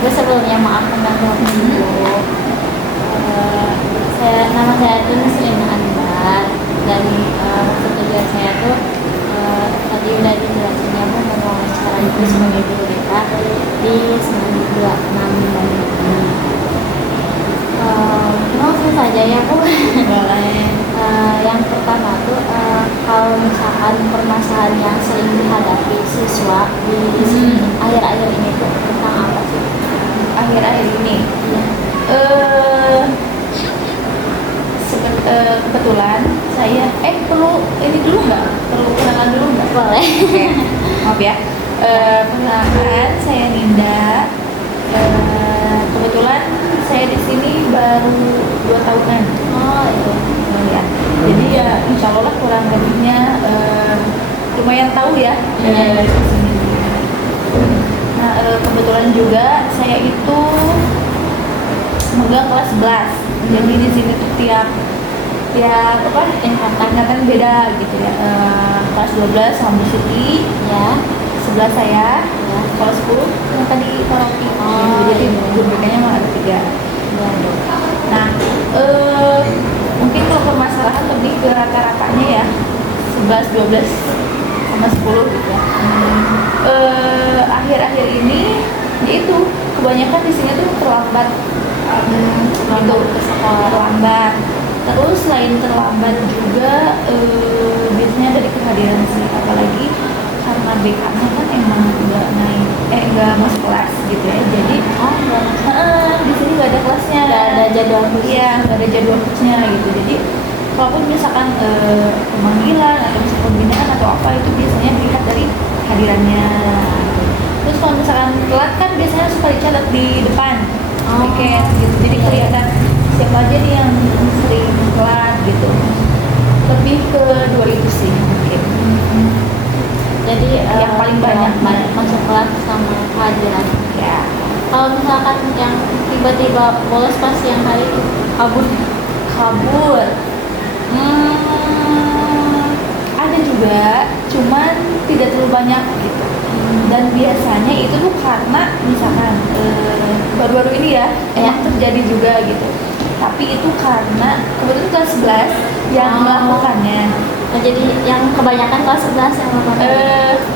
Itu sebelumnya maaf mengganggu waktu dulu. Nama saya tuh Nuslina Anwar dan tujuan saya tuh tadi udah dijelasin ya mau wawancara itu sebagai guru BK di 926 ini. Langsung saja ya Bu. Boleh. Yang pertama tuh kalau misalkan permasalahan yang sering dihadapi siswa di akhir-akhir ini tuh tentang apa sih? Akhir-akhir ini Iya. Kebetulan saya perlu ini dulu nggak? Perlu kenalan dulu nggak? Boleh. Oke. Maaf ya. Perkenalkan, saya Ninda. Kebetulan saya di sini baru 2 tahunan. Oh iya. Ya. Jadi ya insya Allah kurang lebihnya lumayan tahu ya di sini. Nah, kebetulan juga saya itu megang kelas 11. Jadi di sini tuh tiap tingkatan beda gitu ya. Kelas 12 sama Siti Ya. sebelah saya, Ya. kelas 10 yang tadi Paroki. Oh, Jadi iya. guru BK-nya malah ada 3. Ya. Nah, mungkin kalau permasalahan lebih ke rata-ratanya ya 11, 12 sama 10 gitu ya. Akhir-akhir ini yaitu kebanyakan di sini tuh terlambat gitu ke sekolah, terlambat. Terus selain terlambat juga biasanya dari kehadiran sih, apalagi karena BK-nya kan emang nggak masuk kelas gitu ya. Jadi di sini nggak ada kelasnya, Nggak ada jadwal khusus. Iya, nggak ada jadwal khususnya gitu. Jadi walaupun misalkan pemanggilan atau misalkan pembinaan atau apa itu biasanya dilihat dari kehadirannya. Terus kalau misalkan telat kan biasanya suka dicatat di depan tiket gitu. Jadi kelihatan siapa aja nih yang sering telat gitu. Lebih ke 2 itu sih mungkin. Jadi Yang paling banyak masuk kelas sama kehadiran. Ya. Kalau misalkan yang tiba-tiba bolos pas yang hari itu kabur. Ada juga, cuman tidak terlalu banyak gitu. Dan biasanya itu tuh karena misalkan baru-baru ini ya emang terjadi juga gitu. Tapi itu karena kebetulan kelas 11 yang melakukannya. Jadi yang kebanyakan kelas 11 yang melakukan.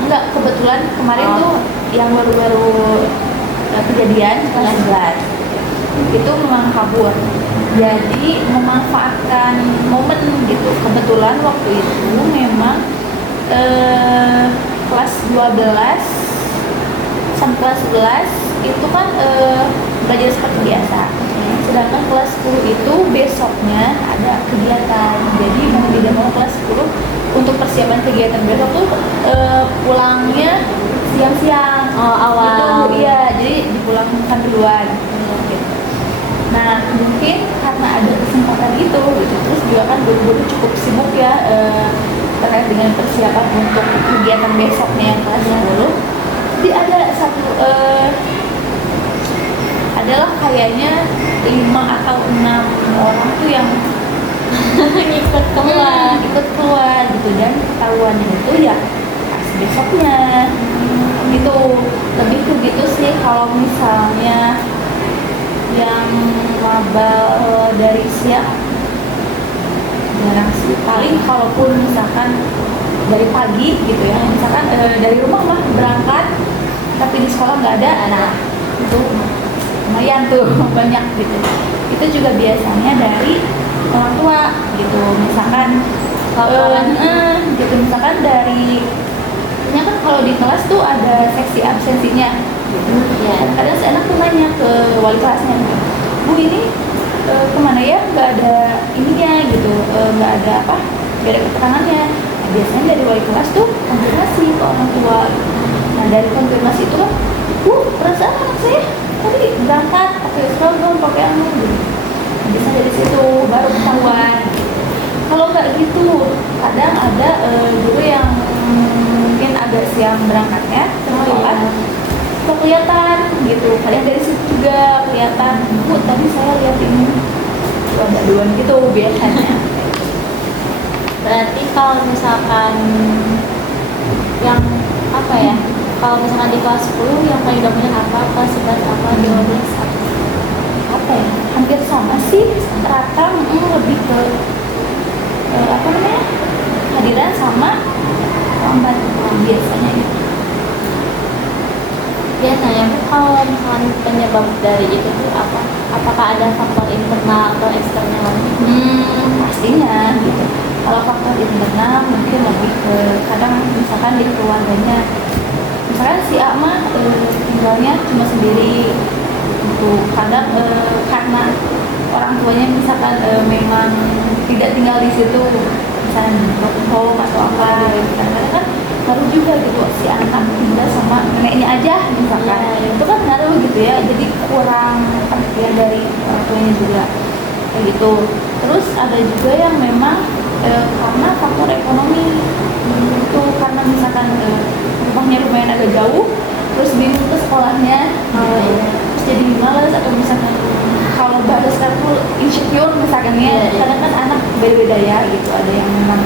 Enggak, kebetulan kemarin tuh yang baru-baru kejadian kelas 11 itu memang kabur. Jadi memanfaatkan momen gitu. Kebetulan waktu itu memang kelas 12 sampai kelas 11 itu kan belajar seperti biasa. Sedangkan kelas 10 itu besoknya ada kegiatan. Jadi mau tidak mau kelas 10 untuk persiapan kegiatan besok tuh pulangnya siang-siang. Awal. Itu iya, jadi dipulangkan duluan gitu. Nah, mungkin karena ada kesempatan itu gitu. Terus juga kan guru-guru cukup sibuk ya terkait dengan persiapan untuk kegiatan besoknya yang kelas 10. Jadi ada satu adalah kayaknya 5 atau 6 orang tuh yang ikut keluar gitu, dan ketahuannya itu ya pas besoknya gitu. Lebih ke gitu sih. Kalau misalnya yang mabal dari siang jarang sih. Paling kalaupun misalkan dari pagi gitu ya, misalkan dari rumah mah berangkat tapi di sekolah nggak ada, nah itu lumayan tuh banyak gitu. Itu juga biasanya dari orang tua gitu. Misalkan gitu, misalkan dari kan kalau di kelas tuh ada seksi absensinya gitu. Kadang saya tuh nanya ke wali kelasnya, Bu ini kemana ya, nggak ada ininya gitu, nggak ada keterangannya. Nah, biasanya dari wali kelas tuh konfirmasi ke orang tua. Nah, dari konfirmasi itu kan, Bu perasaan anak saya tadi berangkat pakai seragam, pakai anu gitu. Nah, bisa dari situ baru ketahuan. Kalau nggak gitu, kadang ada guru yang mungkin agak siang berangkatnya ke sekolah, kok kelihatan gitu. Kadang dari situ juga kelihatan, Bu tadi saya lihat ini ada aduan gitu biasanya. Berarti kalau misalkan yang Kalau misalkan di kelas 10 yang paling dominan apa, kelas 11 apa, 12 apa? Apa ya, hampir sama sih, rata. Lebih ke apa namanya, hadiran sama lambat biasanya gitu. Biasanya tuh kalau misalkan penyebab dari itu tuh apa? Apakah ada faktor internal atau eksternal? Pastinya gitu. Kalau faktor internal mungkin lebih ke kadang misalkan di keluarganya, misalkan si A mah tinggalnya cuma sendiri gitu. Kadang karena orang tuanya misalkan memang tidak tinggal di situ, misalnya di broken home atau apa gitu. Kadang-kadang kan ngaruh juga gitu, si anak tinggal sama neneknya aja misalkan, itu kan ngaruh gitu ya, jadi kurang perhatian dari orang tuanya juga kayak gitu. Terus ada juga yang memang karena faktor ekonomi itu, karena misalkan rumahnya lumayan agak jauh, terus bingung ke sekolahnya, terus jadi malas, atau misalkan kalau bahasa sekarang tuh insecure misalkan ya, kadang kan anak beda-beda ya gitu. Ada yang memang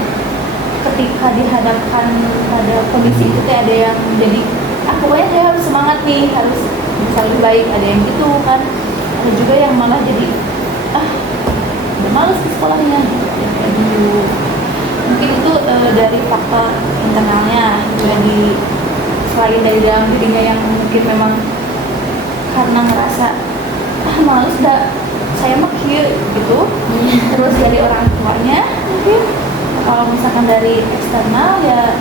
ketika dihadapkan pada kondisi itu ada yang jadi pokoknya saya harus semangat nih, harus bisa lebih baik, ada yang gitu kan. Ada juga yang malah jadi udah males ke sekolahnya gitu, kayak gitu. Mungkin itu dari faktor internalnya, jadi selain dari dalam dirinya yang mungkin memang karena ngerasa males dah saya mah gitu. Terus dari orang tuanya mungkin. Kalau misalkan dari eksternal ya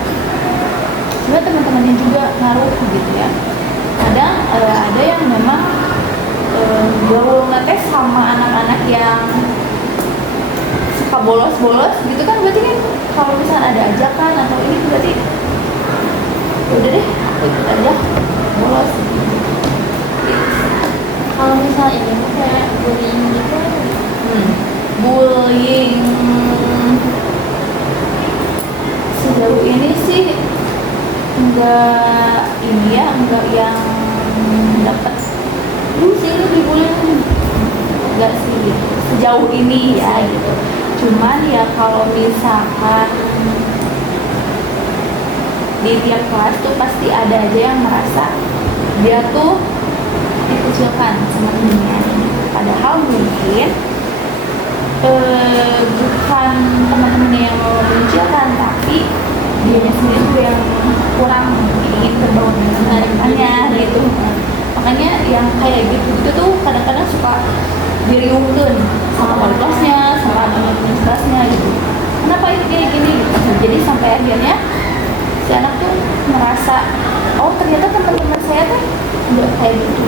sebenarnya teman-temannya juga ngaruh gitu ya. Kadang ada yang memang gaul ngetes sama anak-anak yang suka bolos-bolos gitu kan, berarti kan kalau misalnya ada ajakan atau ini berarti udah deh aku ikut aja bolos. Kalau misalnya ini tuh kayak bullying gitu, bullying sejauh ini sih enggak yang dapat sih itu dibullying, enggak sih sejauh ini ya gitu. Cuman ya kalau misalkan di tiap kelas tuh pasti ada aja yang merasa dia tuh dikucilkan sama temennya, padahal mungkin bukan teman-temannya yang mau mengucilkan, tapi dianya sendiri tuh yang kurang ingin terbawa dengan harapannya gitu. Makanya yang kayak gitu tuh kadang-kadang suka diriungkeun sama wali kelasnya, sama teman-teman kelasnya gitu. Kenapa ini kayak gini gitu. Jadi sampai akhirnya si anak tuh merasa, oh ternyata teman-teman saya tuh nggak kayak gitu.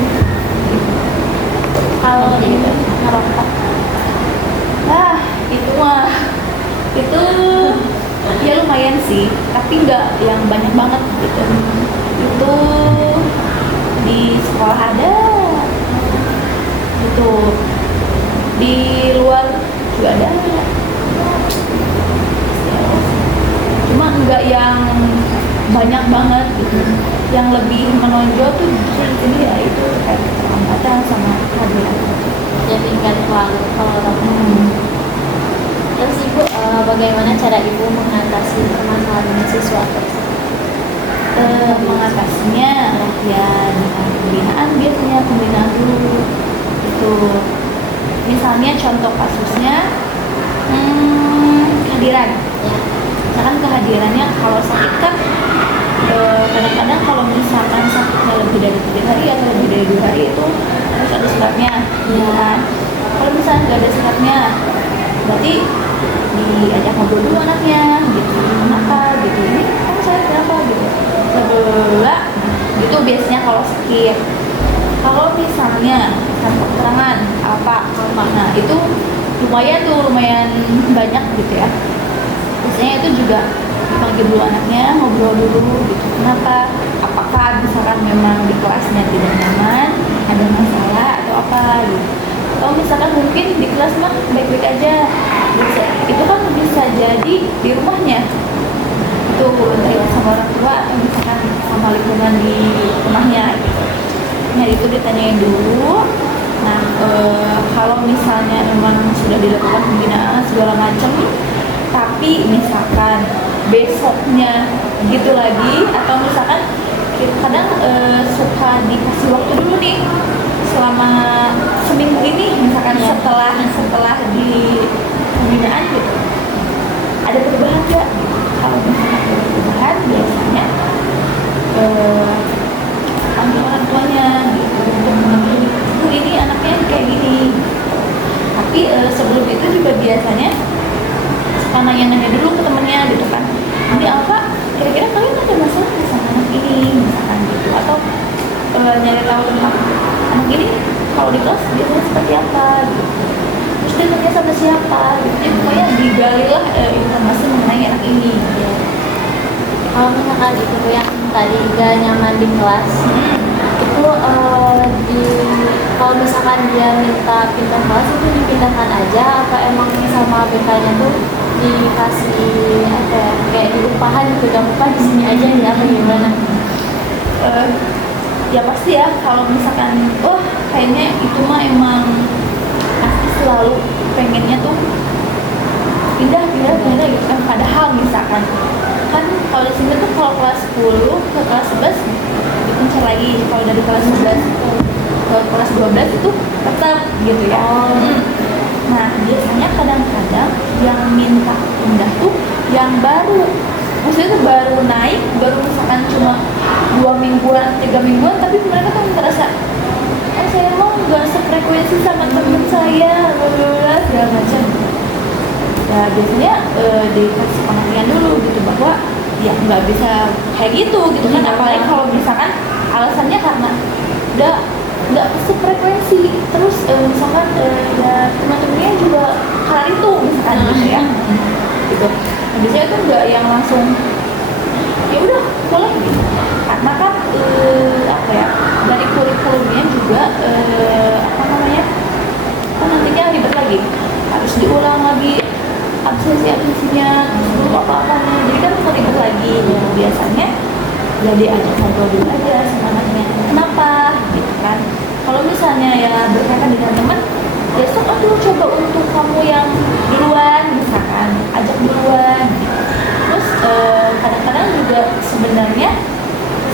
kalau ini ngerokok, itu mah itu ya lumayan sih, tapi nggak yang banyak banget gitu. Itu di sekolah ada, itu di luar juga ada, cuma nggak yang banyak banget gitu. Yang lebih menonjol tuh justru di sini ya itu kayak keterlambatan sama kehadiran. jadi tingkat kalau terus ibu bagaimana cara ibu mengatasi permasalahan siswa tersebut? Mengatasinya ya dengan pembinaan, biasanya pembinaan dulu itu. Misalnya contoh kasusnya kehadiran ya. Misalkan kehadirannya kalau sakit kan kadang-kadang kalau misalkan sakitnya lebih dari 3 hari atau lebih dari 2 hari itu harus ada suratnya ya. Kalau misalnya nggak ada suratnya berarti diajak ngobrol dulu anaknya gitu, kenapa gitu, ini kamu sakit kenapa gitu, bla gitu biasanya kalau sakit. Kalau misalnya tanpa keterangan apa, nah itu lumayan banyak gitu ya. Biasanya itu juga dipanggil dulu anaknya, ngobrol dulu gitu, kenapa, apakah misalkan memang di kelasnya tidak nyaman, ada masalah atau apa gitu. Kalau misalkan mungkin di kelas mah baik-baik aja, itu kan bisa jadi di rumahnya itu entah sama orang tua atau misalkan sama lingkungan di rumahnya gitu. Nah itu ditanyain dulu. Nah kalau misalnya memang sudah dilakukan pembinaan segala macam, tapi misalkan besoknya gitu lagi, atau misalkan kadang suka dikasih waktu dulu nih selama seminggu ini, misalkan Iya. setelah di pembinaan gitu, ada perubahan nggak? Kalau misalnya ada perubahan, biasanya panggil orang tuanya gitu untuk mendampingi, "Bu, ini anaknya kayak gini." Tapi sebelum itu juga biasanya suka nanya-nanya dulu ke temennya gitu kan, "Ini apa? Kira-kira kalian ada masalah nggak sama anak ini?" Misalkan gitu, atau nyari tahu tentang anak ini kalau di kelas biasanya seperti apa gitu. Terus dia kerja sama siapa gitu. Jadi pokoknya digalilah informasi mengenai anak ini. Iya. Kalau misalkan itu yang tadi gak nyaman di kelas, itu di kalau misalkan dia minta pindah kelas itu dipindahkan aja, apa emang sama BK-nya tuh dikasih apa ya, kayak diupahan gitu, gak apa di sini aja ya, apa gimana? Ya pasti ya, kalau misalkan kayaknya itu mah emang pasti selalu pengennya tuh pindah gitu kan. Padahal misalkan kan kalau di sini tuh kalau kelas 10 ke kelas 11 dipencet lagi, kalau dari kelas 11 ke kelas 12 itu tetap gitu ya. Nah biasanya kadang-kadang yang minta pindah tuh yang baru, maksudnya tuh baru naik, baru misalkan cuma 2 mingguan, 3 mingguan, tapi mereka tuh merasa, saya mau nggak sefrekuensi sama temen saya, blablabla, segala macam. Ya biasanya dikasih pengertian dulu gitu bahwa ya nggak bisa kayak gitu kan. Apalagi kalau misalkan alasannya karena udah nggak sefrekuensi, terus misalkan ya teman-temannya juga hari itu misalkan gitu ya gitu. Nah, biasanya tuh nggak yang langsung ya udah boleh gitu, karena kan apa ya, dari kurikulumnya juga apa namanya, kan nantinya ribet lagi, harus diulang lagi absensinya, terus dulu apa-apanya, jadi kan ribet lagi. Biasanya ya diajak ngobrol dulu aja sama anaknya, kenapa gitu kan. Kalau misalnya ya berkaitan dengan teman, besok aku coba untuk kamu yang duluan misalkan, ajak duluan gitu. Terus kadang-kadang juga sebenarnya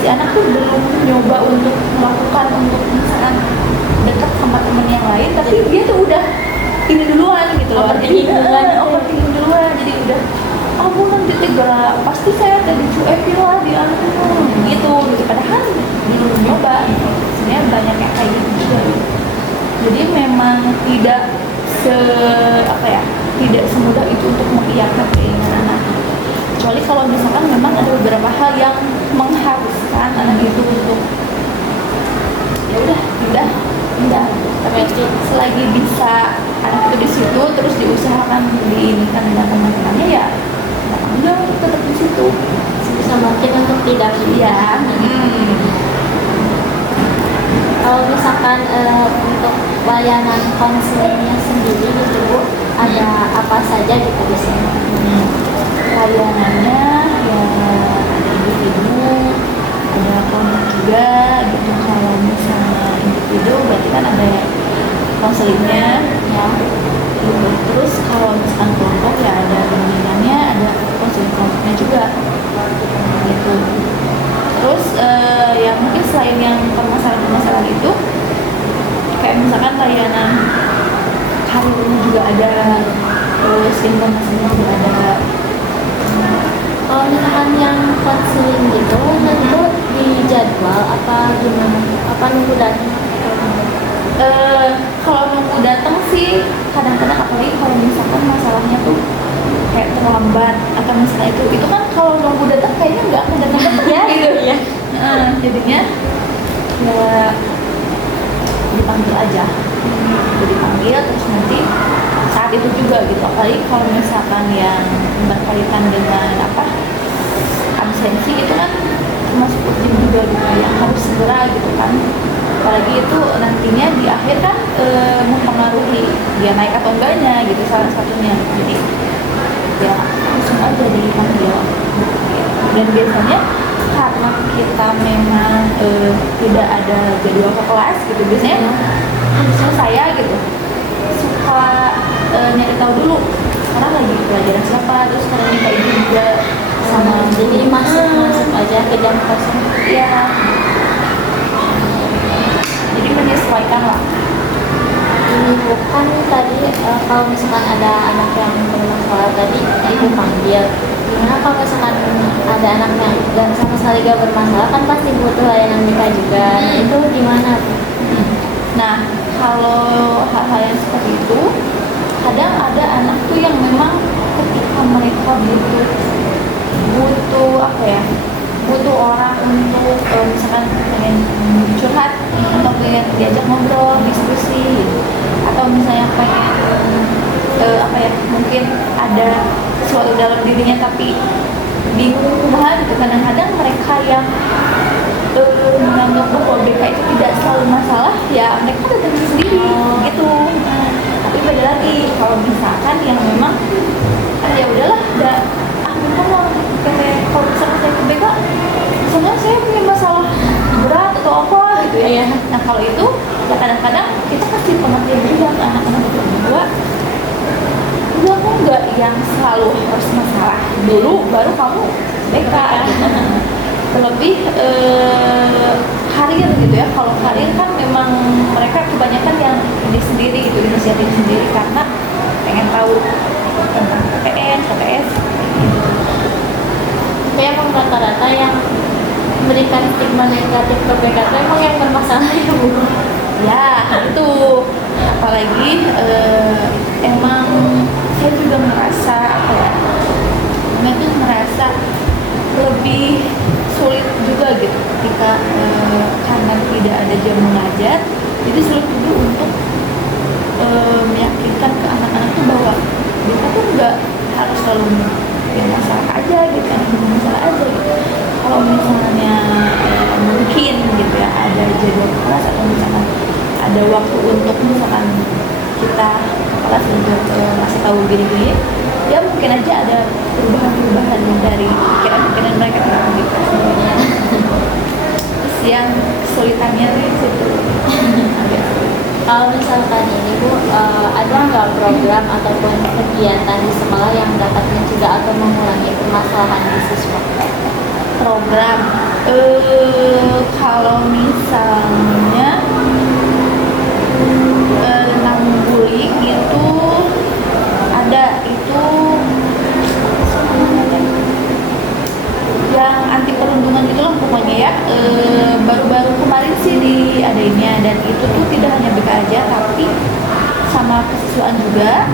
si anak tuh belum nyoba untuk melakukan, untuk misalkan dekat sama temen yang lain, tapi dia tuh udah ini duluan gitu loh, Overthinking duluan, jadi udah aku nanti pasti saya tadi cuekin lah di anak gitu. Padahal belum nyoba gitu. Sebenarnya banyak yang kayak gitu juga gitu. Jadi memang tidak tidak semudah itu untuk mengiyakan keinginan anak, kecuali kalau misalkan memang ada beberapa hal yang mengharuskan anak itu untuk ya udah pindah. Tapi selagi bisa anak itu di situ, terus diusahakan diinikan dengan teman-temannya, ya udah tetap di situ Sebisa mungkin untuk tidak pindah. Kalau misalkan untuk layanan konselingnya sendiri gitu Bu, ada apa saja gitu di sini? Layanannya ya ada individu, ada kelompok juga gitu. Kalau misalnya individu berarti kan ada konselingnya ya gitu. Terus kalau misalkan kelompok ya ada bimbingannya, ada konseling kelompoknya juga gitu. Terus ya mungkin selain yang permasalahan itu, kayak misalkan layanan karir juga ada, terus informasinya juga ada. Kalau misalkan yang konseling gitu, itu dijadwal apa gimana? Apa nunggu datang? Kalau nunggu datang sih kadang-kadang, apalagi kalau misalkan masalahnya tuh kayak terlambat atau misalnya itu kan kalau nunggu datang kayaknya nggak akan datang ya gitu ya. Jadinya ya dipanggil aja, dipanggil terus nanti saat itu juga gitu. Apalagi kalau misalkan yang berkaitan dengan absensi itu kan termasuk urgent juga gitu, yang harus segera gitu kan. Apalagi itu nantinya di akhir kan mempengaruhi dia naik atau enggaknya gitu, salah satunya. Jadi ya langsung aja dipanggil. Dan biasanya karena kita memang tidak ada jadwal ke kelas gitu, biasanya khususnya saya gitu suka nyari tahu dulu sekarang lagi pelajaran siapa, terus sekarang minta izin juga sama, Jadi masuk aja ke jam kosong. ya dipanggil. Gimana kalau misalkan ada anak yang dan sama sekali gak bermasalah, kan pasti butuh layanan BK juga. Itu gimana? Nah, kalau hal-hal yang seperti itu, kadang ada anak tuh yang memang ketika mereka butuh apa ya, butuh orang untuk misalkan pengen curhat atau pengen diajak ngobrol, diskusi gitu. Atau misalnya pengen apa ya, mungkin ada sesuatu dalam dirinya tapi bingung kumaha gitu. Kadang-kadang mereka yang menganggap bahwa BK itu tidak selalu masalah, ya mereka datang sendiri gitu. Tapi beda lagi kalau misalkan yang memang ya udahlah, udah ngomong kayak kalau misalkan saya ke BK, sebenarnya saya punya masalah berat atau apa gitu ya. Nah kalau itu ya kadang-kadang kita kasih pengertian juga ke anak-anak itu bahwa kamu nggak yang selalu harus masalah dulu baru kamu BK. Terlebih karir gitu ya. Kalau karir kan memang mereka kebanyakan yang ini sendiri gitu, inisiatif sendiri karena pengen tahu tentang KPN, KPS. Kayak emang rata-rata yang memberikan stigma negatif ke BK itu emang yang bermasalah ya Bu? Ya itu, apalagi emang saya juga merasa apa ya, itu merasa lebih sulit juga gitu ketika karena tidak ada jam mengajar, jadi sulit juga untuk meyakinkan ke anak-anak tuh bahwa kita tuh nggak harus selalu yang masalah aja gitu, yang masalah aja gitu. Kalau misalnya mungkin gitu ya ada jadwal kelas atau misalkan ada waktu untuk misalkan kita ke kelas untuk ngasih tahu gini-gini, ya mungkin aja ada perubahan-perubahan dari pikiran-pikiran mereka tentang gitu. Terus yang kesulitannya di situ. Kalau misalkan ini Bu, ada nggak program ataupun kegiatan di sekolah yang dapat mencegah atau mengurangi permasalahan di siswa? Program kalau misalnya tentang bullying itu ada, itu yang anti perundungan itu lah pokoknya ya. Baru-baru kemarin sih diadainnya, dan itu tuh tidak hanya BK aja tapi sama kesiswaan juga,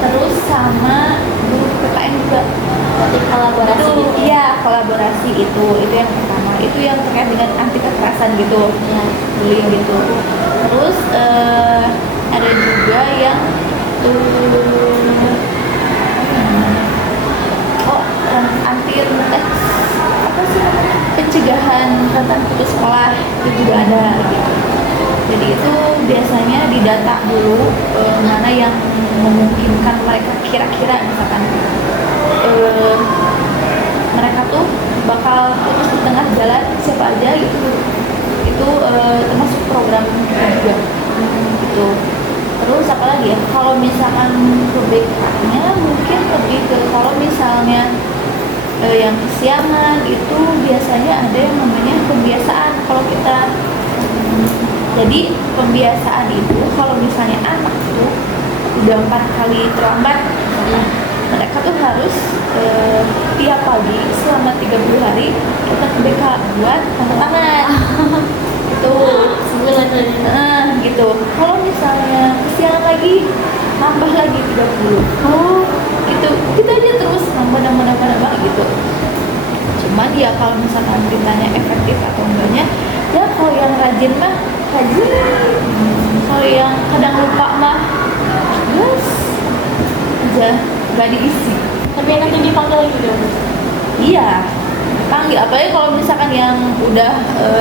terus sama guru PKN juga. Berarti kolaborasi Itu gitu? iya, kolaborasi itu yang pertama, itu yang terkait dengan anti kekerasan gitu Ya. bullying gitu. Terus ada juga yang anti apa sih namanya, pencegahan tentang putus sekolah, itu juga ada gitu. Jadi itu biasanya didata dulu mana yang memungkinkan mereka, kira-kira misalkan mereka tuh bakal putus di tengah jalan, siapa aja gitu. Itu termasuk program kita juga gitu. Terus apa lagi ya, kalau misalkan kebaikannya mungkin lebih ke kalau misalnya yang kesiangan itu biasanya ada yang namanya pembiasaan. Kalau kita jadi pembiasaan itu kalau misalnya anak tuh udah 4 kali terlambat, mereka tuh harus tiap pagi selama 30 hari datang ke BK buat tanda tangan. Itu Sebulan aja. gitu. Kalau misalnya kesiangan lagi, nambah lagi 30. Gitu. Kita aja terus nambah gitu. Cuman ya kalau misalkan ditanya efektif atau enggaknya, ya kalau yang rajin mah rajin. Kalau yang kadang lupa mah yes aja, nggak diisi. Tapi nanti dipanggil gitu. Iya, panggil. Apalagi kalau misalkan yang udah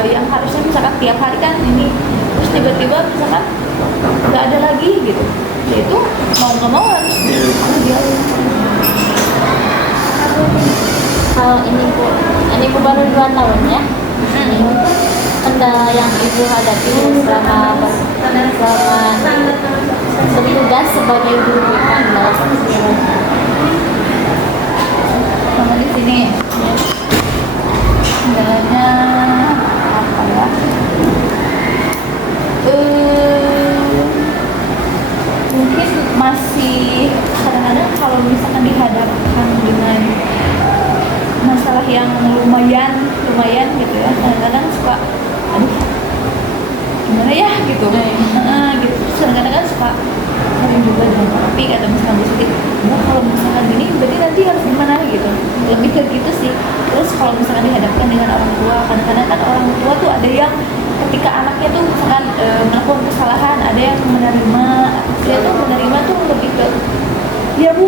yang harusnya misalkan tiap hari kan ini, terus tiba-tiba misalkan nggak ada lagi gitu, ya itu mau nggak mau harus dipanggil. Kalau ini Bu baru 2 tahun ya. Ini kendala yang Ibu hadapi selama bertugas sebagai guru kendala Sama di sini kendalanya apa ya? Mungkin masih kadang-kadang kalau misalkan dihadapkan suka aduh gimana ya gitu. Gitu terus kadang-kadang kan suka sering juga dengan topik atau misalnya sedih wah kalau misalkan gini berarti nanti harus gimana gitu, lebih ke gitu sih. Terus kalau misalkan dihadapkan dengan orang tua, kadang-kadang kan orang tua tuh ada yang ketika anaknya tuh misalkan melakukan kesalahan, ada yang menerima, dia tuh menerima tuh lebih ke ya bu,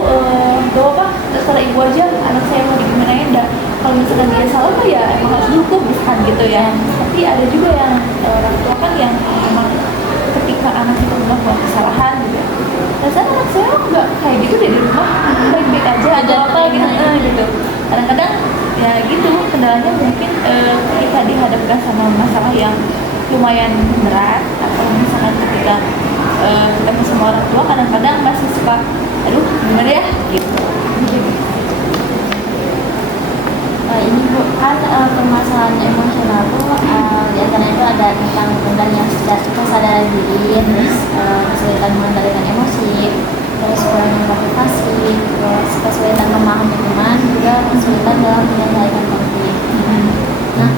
gak apa terserah ibu aja, anak saya mau digimanain dah, kalau misalkan dia salah mah ya emang harus dihukum misalkan gitu ya. Tapi ada juga yang orang tua kan yang memang ketika anak itu melakukan kesalahan gitu, rasanya anak saya nggak kayak gitu deh di rumah, baik-baik aja ada apa gitu. Gitu kadang-kadang ya gitu kendalanya mungkin ketika dihadapkan sama masalah yang lumayan berat, atau misalkan ketika ketemu sama orang tua kadang-kadang masih suka aduh gimana ya gitu. Ini Bu, kan permasalahan emosional tuh di antaranya itu ada tentang beban yang tidak sadar diri, terus kesulitan mengendalikan emosi, terus kurangnya motivasi, terus kesulitan memahami teman, juga kesulitan dalam menyelesaikan konflik. Nah,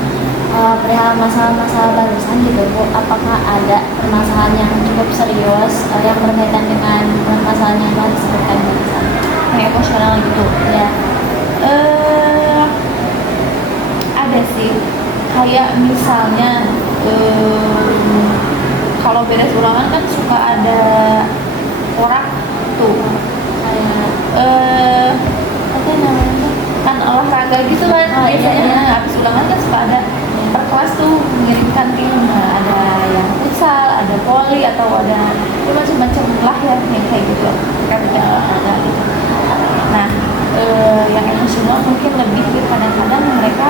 perihal masalah-masalah barusan gitu Bu, apakah ada permasalahan yang cukup serius yang berkaitan dengan permasalahan yang telah disebutkan barusan? Kayak emosional gitu Ya. Ada sih, kayak misalnya kalau beres ulangan kan suka ada orang tuh kayak apa namanya kan olahraga gitu kan biasanya. Habis ulangan kan suka ada per kelas tuh mengirimkan tim, ada yang futsal, ada voli, atau ada ya macam-macam lah ya yang kayak gitu kan ada gitu. Nah yang emosional mungkin lebih kadang-kadang mereka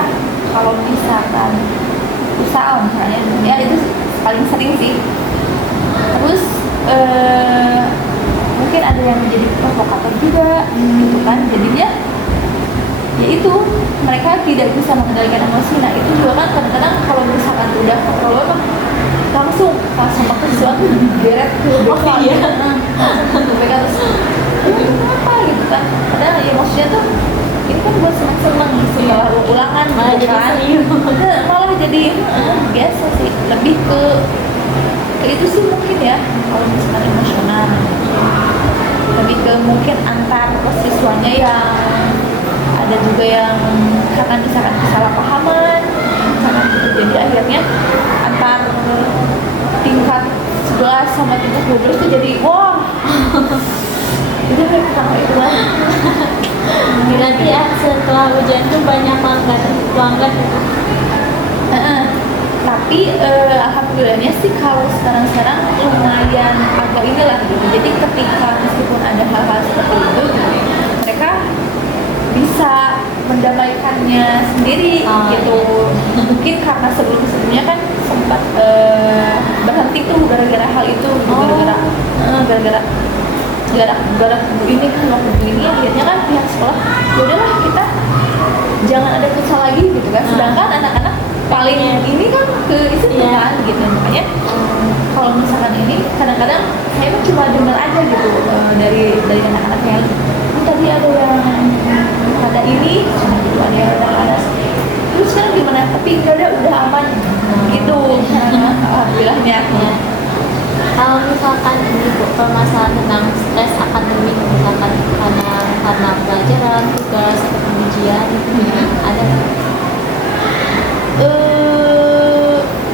kalau misalkan futsal misalnya ya itu paling sering sih. Terus mungkin ada yang menjadi provokator juga gitu kan, jadinya ya itu mereka tidak bisa mengendalikan emosi. Nah itu juga kan kadang-kadang kalau misalkan udah keterlaluan mah langsung pas sama sesuatu digeret ke belakang ya, langsung mereka terus apa gitu kan, padahal emosinya tuh ini kan buat senang-senang setelah ulangan gitu kan. Malah jadi biasa sih, lebih ke itu sih mungkin ya kalau misalkan emosional, lebih ke mungkin antar siswanya yang ada juga yang karena misalkan kesalahpahaman misalkan gitu, jadi akhirnya antar tingkat 11 sama tingkat 12 itu jadi wah itu kayak itu lah. Berarti ya setelah ujian tuh banyak banget gitu. Tapi alhamdulillahnya sih kalau sekarang lumayan agak inilah gitu. Jadi ketika meskipun ada hal-hal seperti itu mereka bisa mendamaikannya sendiri gitu. Mungkin karena sebelumnya kan sempat berhenti tuh gara-gara hal itu gitu. gara-gara ini kan waktu ini akhirnya kan pihak sekolah ya udahlah kita jangan ada futsal lagi gitu kan. Sedangkan anak-anak paling ini kan ke itu kan gitu. Makanya kalau misalkan ini kadang-kadang saya cuma dengar aja gitu dari anak-anak yang tadi ada yang ada ini gitu, ada yang ada terus sekarang gimana, tapi udah aman gitu. Alhamdulillahnya. Kalau misalkan ini Bu, permasalahan tentang stres akademik misalkan karena pelajaran, tugas, atau ujian ada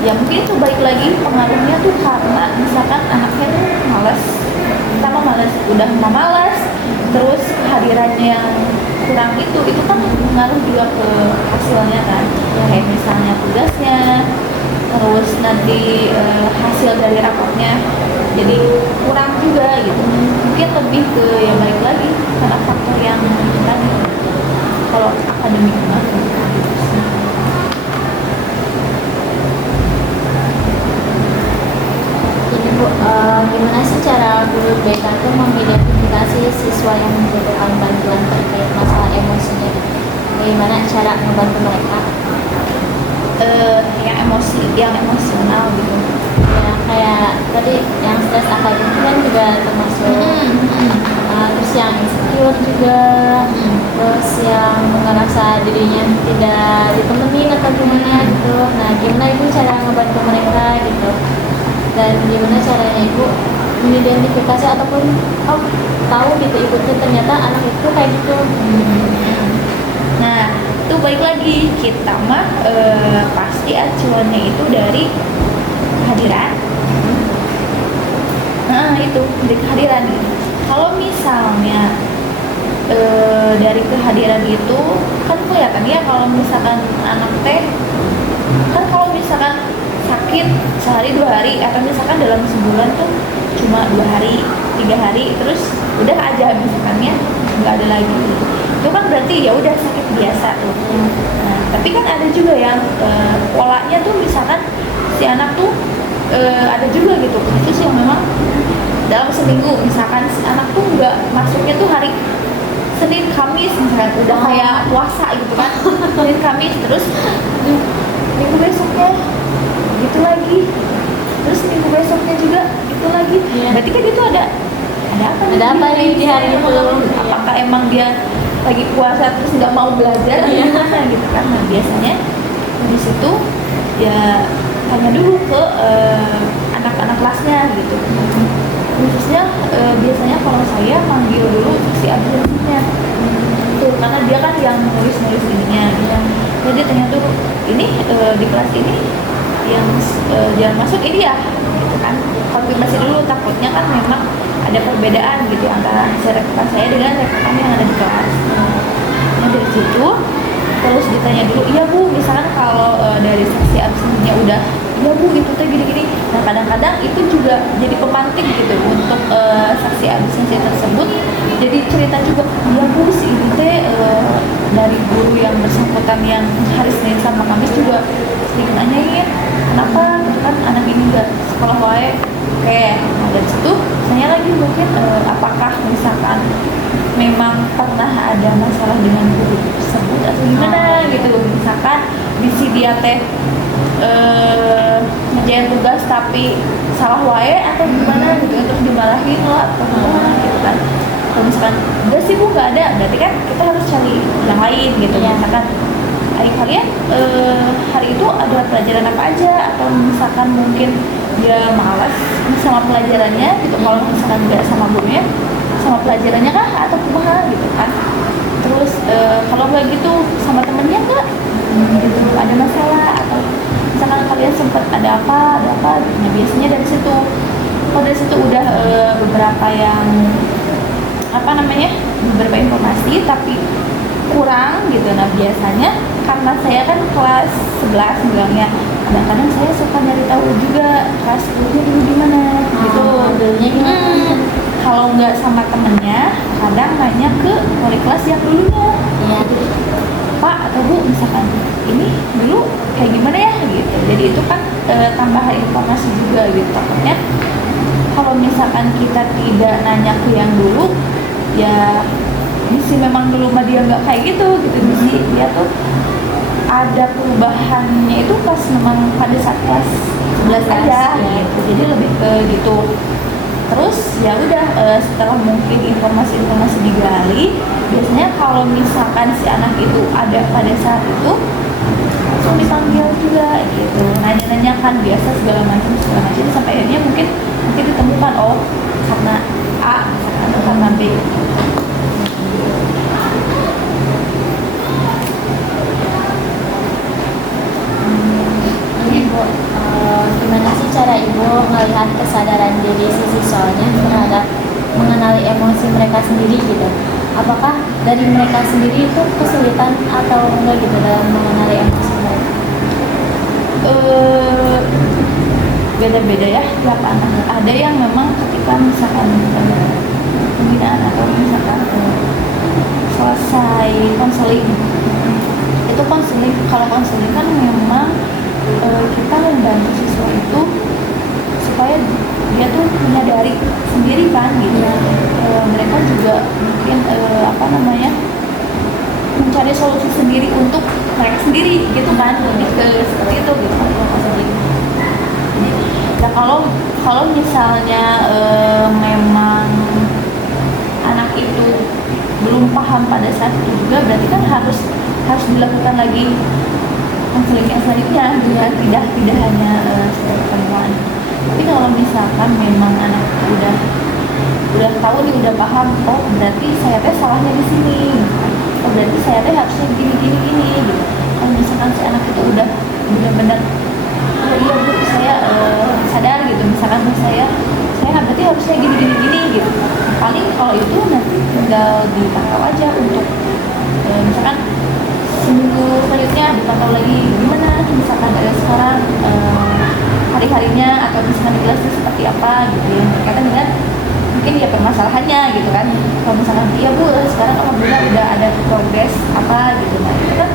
ya mungkin itu balik lagi pengaruhnya tuh karena misalkan anaknya tuh malas, udah malas, terus kehadirannya yang kurang itu kan pengaruh juga ke hasilnya kan, kayak misalnya tugasnya, terus nanti hasil dari raportnya jadi kurang juga gitu. Mungkin lebih ke ya balik lagi karena faktor yang tadi kalau akademik gimana sih cara guru BK itu mengidentifikasi siswa yang membutuhkan bantuan terkait masalah emosinya? Bagaimana cara membantu mereka? yang emosional gitu. Ya kayak tadi yang stres akademik kan juga termasuk. Terus yang insecure juga, terus yang merasa dirinya tidak ditemenin atau gimana gitu. Nah gimana ibu cara ngebantu mereka gitu, dan gimana caranya ibu mengidentifikasi ataupun tahu gitu ibu tuh ternyata anak itu kayak gitu. Nah, itu balik lagi kita mah pasti acuannya itu dari kehadiran. Nah, itu dari kehadiran gitu. Kalau misalnya dari kehadiran itu kan kelihatan ya kalau misalkan anak teh kan kalau misalkan sakit sehari 2 hari atau misalkan dalam sebulan tuh cuma 2 hari 3 hari terus udah aja misalkannya nggak ada lagi, itu kan berarti ya udah sakit biasa tuh. Nah, tapi kan ada juga yang polanya tuh misalkan si anak tuh ada juga gitu kasus yang memang dalam seminggu misalkan si anak tuh nggak masuknya tuh hari Senin Kamis misalkan udah kayak puasa gitu kan. Senin Kamis terus minggu besoknya gitu lagi, terus minggu besoknya juga gitu lagi. Berarti kan itu ada apa nih di hari itu? Apakah emang dia lagi puasa terus nggak mau belajar atau gimana gitu kan. Nah, biasanya di situ ya tanya dulu ke anak-anak kelasnya gitu. Khususnya biasanya kalau saya manggil dulu si absensinya tuh, karena dia kan yang nulis ininya gitu. Jadi tanya dulu, ini di kelas ini yang jangan masuk ini ya gitu kan, konfirmasi dulu, takutnya kan memang ada perbedaan gitu antara hasil rekan saya dengan rekan yang ada di kelas. Nah, dari situ terus ditanya dulu, iya bu, misalkan kalau dari saksi absensinya udah iya bu itu teh gini-gini. Nah, kadang-kadang itu juga jadi pemantik gitu untuk saksi absensi tersebut, jadi cerita juga, iya bu si ini teh dari guru yang bersangkutan yang hari Senin sama Kamis juga sering nanyain kenapa gitu kan anak ini nggak sekolah wae. Oke, nah dari situ saya lagi mungkin apakah misalkan memang pernah ada masalah dengan guru tersebut atau gimana gitu, misalkan bisi dia teh ngerjain tugas tapi salah wae atau gimana gitu terus dimarahin lah atau gimana gitu kan. Kalau misalkan enggak sih bu nggak ada, berarti kan kita harus cari yang lain gitu. Misalkan kalian hari itu ada pelajaran apa aja, atau misalkan mungkin dia malas sama pelajarannya gitu, kalau misalkan nggak sama gurunya sama pelajarannya kah atau kumaha gitu kan. Terus kalau nggak gitu sama temennya nggak gitu ada masalah, atau misalkan kalian sempat ada apa gitu. Nah, biasanya dari situ kalau dari situ udah beberapa yang beberapa informasi tapi kurang gitu. Nah, biasanya karena saya kan kelas 11 bilangnya, kadang-kadang saya suka nyari tahu juga kelas 10-nya dulu gimana gitu. Dulunya gimana? Kalau nggak sama temennya, kadang nanya ke wali kelas yang dulunya. Iya. Pak atau Bu, misalkan ini dulu kayak gimana ya gitu. Jadi itu kan tambahan informasi juga gitu. Takutnya kalau misalkan kita tidak nanya ke yang dulu, ya misi memang dulu mah dia nggak kayak gitu misi dia tuh ada perubahannya itu pas memang pada saat kelas 11 aja gitu. Jadi lebih ke gitu. Terus ya udah setelah mungkin informasi-informasi digali, biasanya kalau misalkan si anak itu ada pada saat itu langsung dipanggil juga gitu, nanya-nanya kan biasa segala macam sampai akhirnya mungkin nanti ditemukan oh karena A atau karena B. Ibu, gimana sih cara ibu melihat kesadaran diri si siswanya terhadap mengenali emosi mereka sendiri gitu? Apakah dari mereka sendiri itu kesulitan atau enggak gitu dalam mengenali emosi mereka? Beda-beda ya tiap anak. Ada yang memang ketika misalkan pembinaan atau misalkan selesai konseling, itu konseling, kalau konseling kan memang kita membantu siswa itu supaya dia tuh menyadari sendiri kan gitu. Mereka juga mungkin mencari solusi sendiri untuk mereka sendiri gitu kan, lebih ke seperti itu gitu kan konseling. Nah, kalau misalnya memang anak itu belum paham pada saat itu juga, berarti kan harus dilakukan lagi konseling yang selanjutnya gitu kan, tidak hanya sekedar pertemuan. Tapi kalau misalkan memang anak udah tahu nih, udah paham, oh berarti saya teh salahnya di sini gitu kan. Oh berarti saya teh harusnya gini gini gini gitu. Kalau misalkan si anak itu udah benar-benar oh iya bu saya sadar gitu, misalkan saya berarti harusnya gini gini gini gitu. Paling kalau itu nanti tinggal dipantau aja untuk misalkan seminggu selanjutnya dipantau lagi gimana misalkan dari sekarang hari-harinya atau misalkan di kelasnya seperti apa gitu ya, berkaitan dengan mungkin ya permasalahannya gitu kan. Kalau misalkan iya bu sekarang alhamdulillah udah ada progres apa gitu, nah itu kan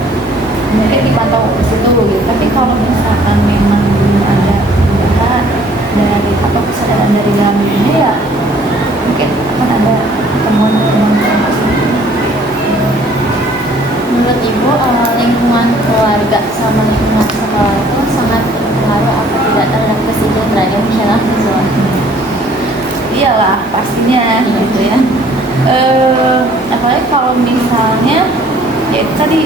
mungkin dipantau ke situ gitu. Tapi kalau misalkan memang belum ada perubahan dari atau kesadaran dari dalam dirinya ya mungkin akan ada temuan-temuan selanjutnya. Menurut Ibu, lingkungan keluarga sama lingkungan sekolah itu sangat berpengaruh apa tidak terhadap kesejahteraan emosional siswa? Iyalah pastinya gitu ya. Apalagi kalau misalnya ya itu tadi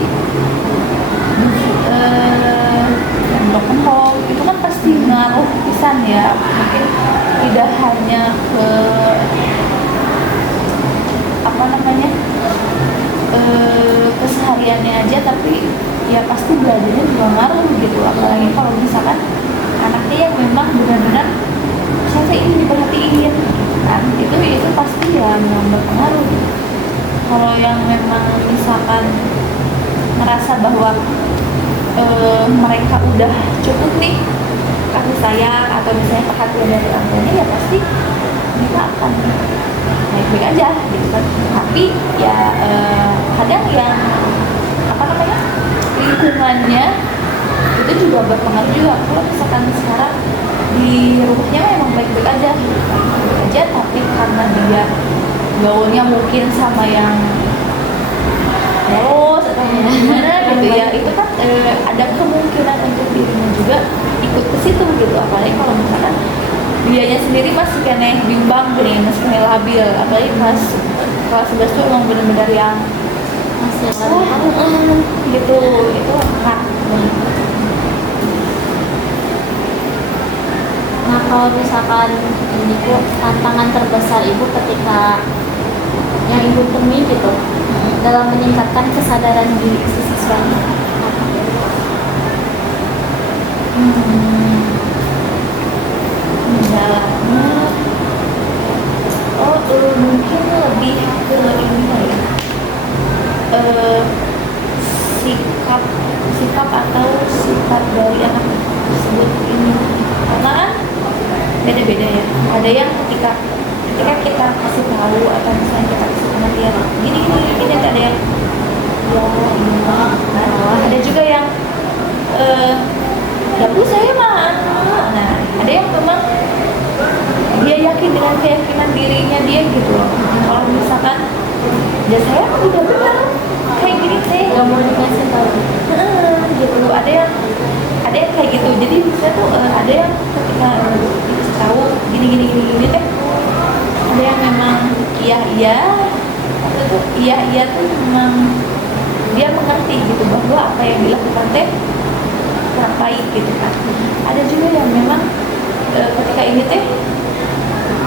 broken home itu kan pasti ngaruh pisan ya, mungkin tidak hanya ke apa namanya kesehariannya aja, tapi ya pasti belajarnya juga ngaruh gitu. Apalagi kalau misalkan anaknya yang memang benar-benar saya ingin diperhatiin kan, itu pasti ya memang berpengaruh. Kalau yang memang misalkan merasa bahwa mereka udah cukup nih kasih sayang atau misalnya perhatian dari orang tuanya, ya pasti mereka akan baik-baik aja gitu kan. Tapi ya kadang yang apa namanya lingkungannya itu juga berpengaruh juga. Kalau misalkan sekarang di rumahnya memang baik-baik aja gitu kan, baik aja, tapi karena dia gaulnya mungkin sama yang polos atau gimana gitu ya, itu kan ada kemungkinan untuk dirinya juga ikut ke situ gitu. Apalagi kalau misalkan dianya sendiri masih kena bimbang gini, masih kena labil, apalagi kelas 11 tuh emang benar-benar yang Masih labil. gitu, itu hak. Nah kalau misalkan ini Bu, tantangan terbesar Ibu ketika yang Ibu temui gitu dalam meningkatkan kesadaran diri si siswa ini apa? Mendalamnya mungkin lebih ke ini kali ya, sikap atau sifat dari anak tersebut ini, karena kan beda-beda ya. Ada yang ketika kita kasih tahu atau misalnya kita kasih pengertian gini ada yang ada juga yang ya bu saya mah, nah ada yang memang dia yakin dengan keyakinan dirinya dia gitu loh. Kalau misalkan ya saya udah benar kayak gini teh, Gak mau dikasih tahu. gitu loh. Ada yang kayak gitu. Jadi saya tuh ada yang ketika dikasih tahu gini teh, ada yang memang iya tuh memang dia mengerti gitu bahwa apa yang dilakukan teh kurang baik gitu kan. Ada juga yang memang ketika ini teh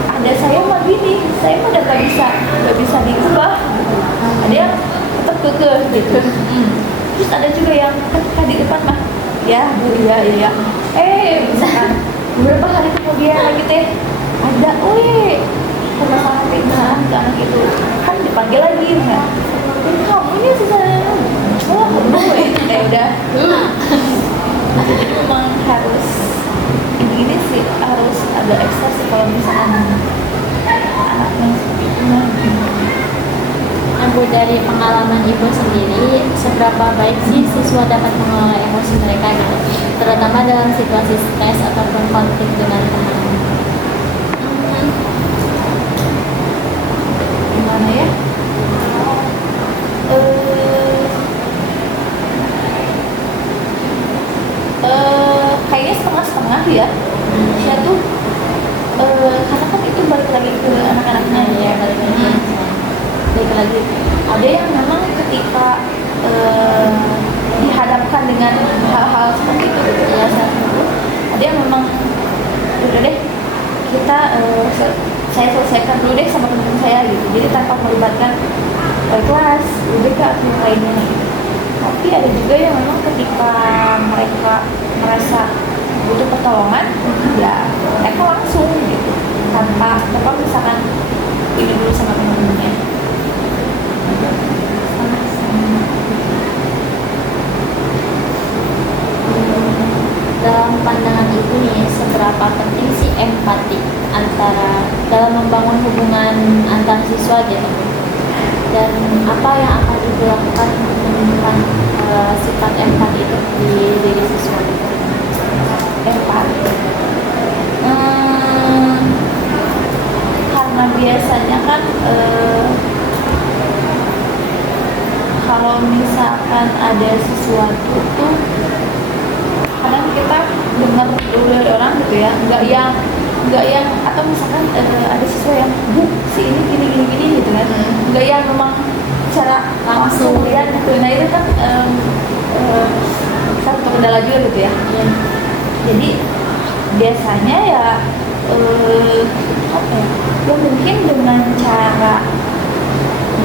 ada saya mah gini, saya mah udah gak bisa diubah gitu. Ada yang tetap kekeh gitu. Terus ada juga yang ketika di depan mah ya bu iya misalkan beberapa hari kemudian lagi teh ada permasalahan permasalahan ke anak itu kan dipanggil lagi ya, kamu ini sebenarnya ya udah jadi memang harus ini sih harus ada ekstra sih kalau misalkan anaknya seperti itu. Nah Bu, dari pengalaman Ibu sendiri, seberapa baik sih siswa dapat mengelola emosi mereka gitu, terutama dalam situasi stres ataupun konflik dengan teman? Gimana ya? Kayaknya setengah-setengah ya. Saya tuh karena kan itu balik lagi ke anak-anaknya ya, balik lagi ada yang memang ketika dihadapkan dihadapkan dengan hal-hal seperti itu gitu ya. Saat itu ada yang memang udah deh kita saya selesaikan dulu deh sama teman saya gitu, jadi tanpa melibatkan wali kelas, UBK atau yang lainnya gitu. Tapi ada juga yang memang ketika mereka merasa butuh pertolongan, ya mereka langsung gitu tanpa misalkan ini dulu sama teman-temannya. Dalam pandangan ibu nih, seberapa penting sih empati dalam membangun hubungan antar siswa gitu, dan apa yang akan ibu lakukan untuk menunjukkan sifat empati itu di diri siswa gitu? Empati karena biasanya kan kalau misalkan ada sesuatu tuh kadang kita dengar dulu dari orang gitu ya, nggak yang atau misalkan ada siswa yang si ini gini gitu kan, nggak yang memang secara langsung lihat gitu. Nah itu kan satu kendala juga gitu ya. Jadi biasanya ya apa ya mungkin dengan cara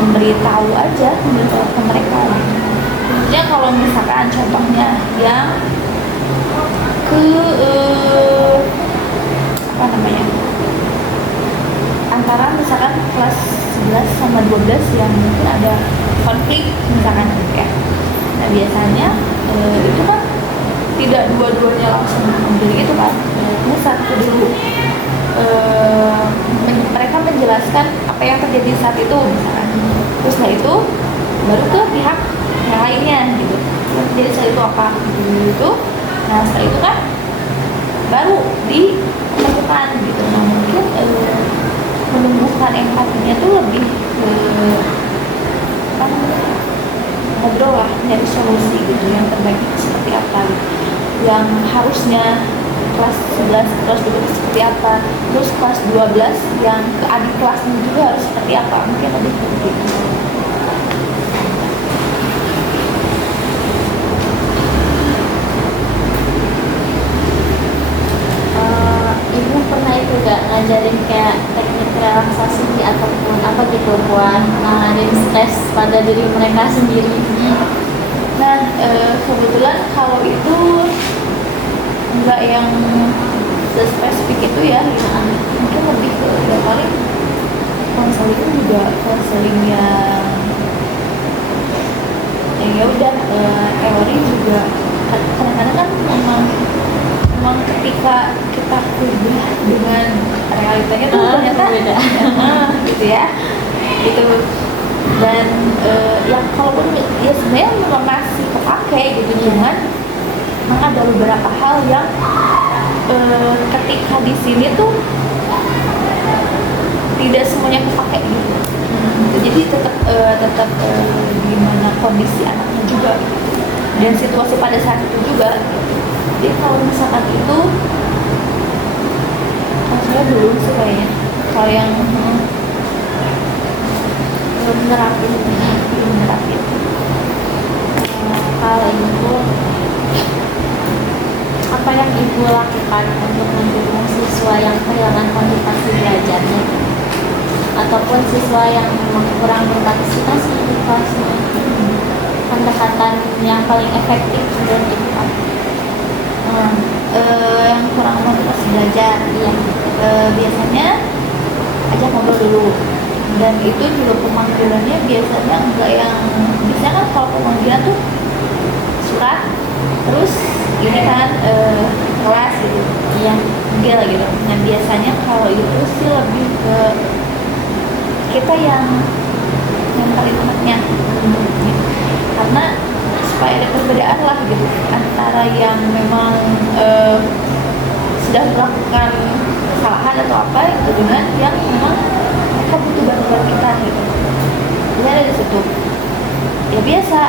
memberitahu aja ke mereka. Maksudnya kalau misalkan contohnya yang apa namanya, antara misalkan kelas 11 sama 12 yang mungkin ada konflik misalkan gitu ya. Nah biasanya itu kan tidak dua-duanya langsung mengambil itu kan. Ini satu dulu mereka menjelaskan apa yang terjadi saat itu misalkan, terus setelah itu baru ke pihak yang lainnya gitu, yang terjadi saat itu apa gitu. Nah setelah itu kan baru dilakukan gitu. Nah mungkin menumbuhkan empatinya tuh lebih ngobrol lah, nyari solusi gitu yang terbaik seperti apa gitu. Yang harusnya kelas 11, kelas 12 seperti apa, terus kelas 12 yang ke adik kelasnya juga harus seperti apa, mungkin lebih seperti itu. Ibu pernah itu gak ngajarin kayak teknik relaksasi ataupun apa gitu buat nanganin stres pada diri mereka sendiri? Nah kebetulan kalau itu enggak yang spesifik itu ya, mungkin lebih ke ya paling konseling juga, konseling yang ya udah teori juga. Kadang-kadang kan memang ketika kita kuliah dengan realitanya tuh ternyata beda. Gitu ya gitu. Dan yang kalaupun ya sebenarnya memang masih kepake gitu, cuman memang ada beberapa hal yang ketika di sini tuh tidak semuanya kepake gitu. Jadi tetap gimana kondisi anaknya juga gitu, dan situasi pada saat itu juga. Jadi kalau misalkan itu kalau saya belum sih kayaknya, kalau yang Belum nerapin. Kalau ibu, apa yang ibu lakukan untuk mendukung siswa yang kehilangan motivasi belajarnya, ataupun siswa yang memang kurang berpartisipasi di kelasnya? Pendekatan yang paling efektif menurut ibu apa? Yang kurang motivasi belajar, Iya. Biasanya ajak ngobrol dulu. Dan itu juga pemanggilannya biasanya enggak yang, biasanya kan kalau pemanggilan tuh surat terus ini kan kelas gitu, Iya. manggil gitu. Nah biasanya kalau itu sih lebih ke kita yang paling anaknya gitu. Karena supaya ada perbedaan lah gitu antara yang memang sudah melakukan kesalahan atau apa gitu, dengan yang memang mereka butuh bantuan kita gitu. Jadi ada di situ ya biasa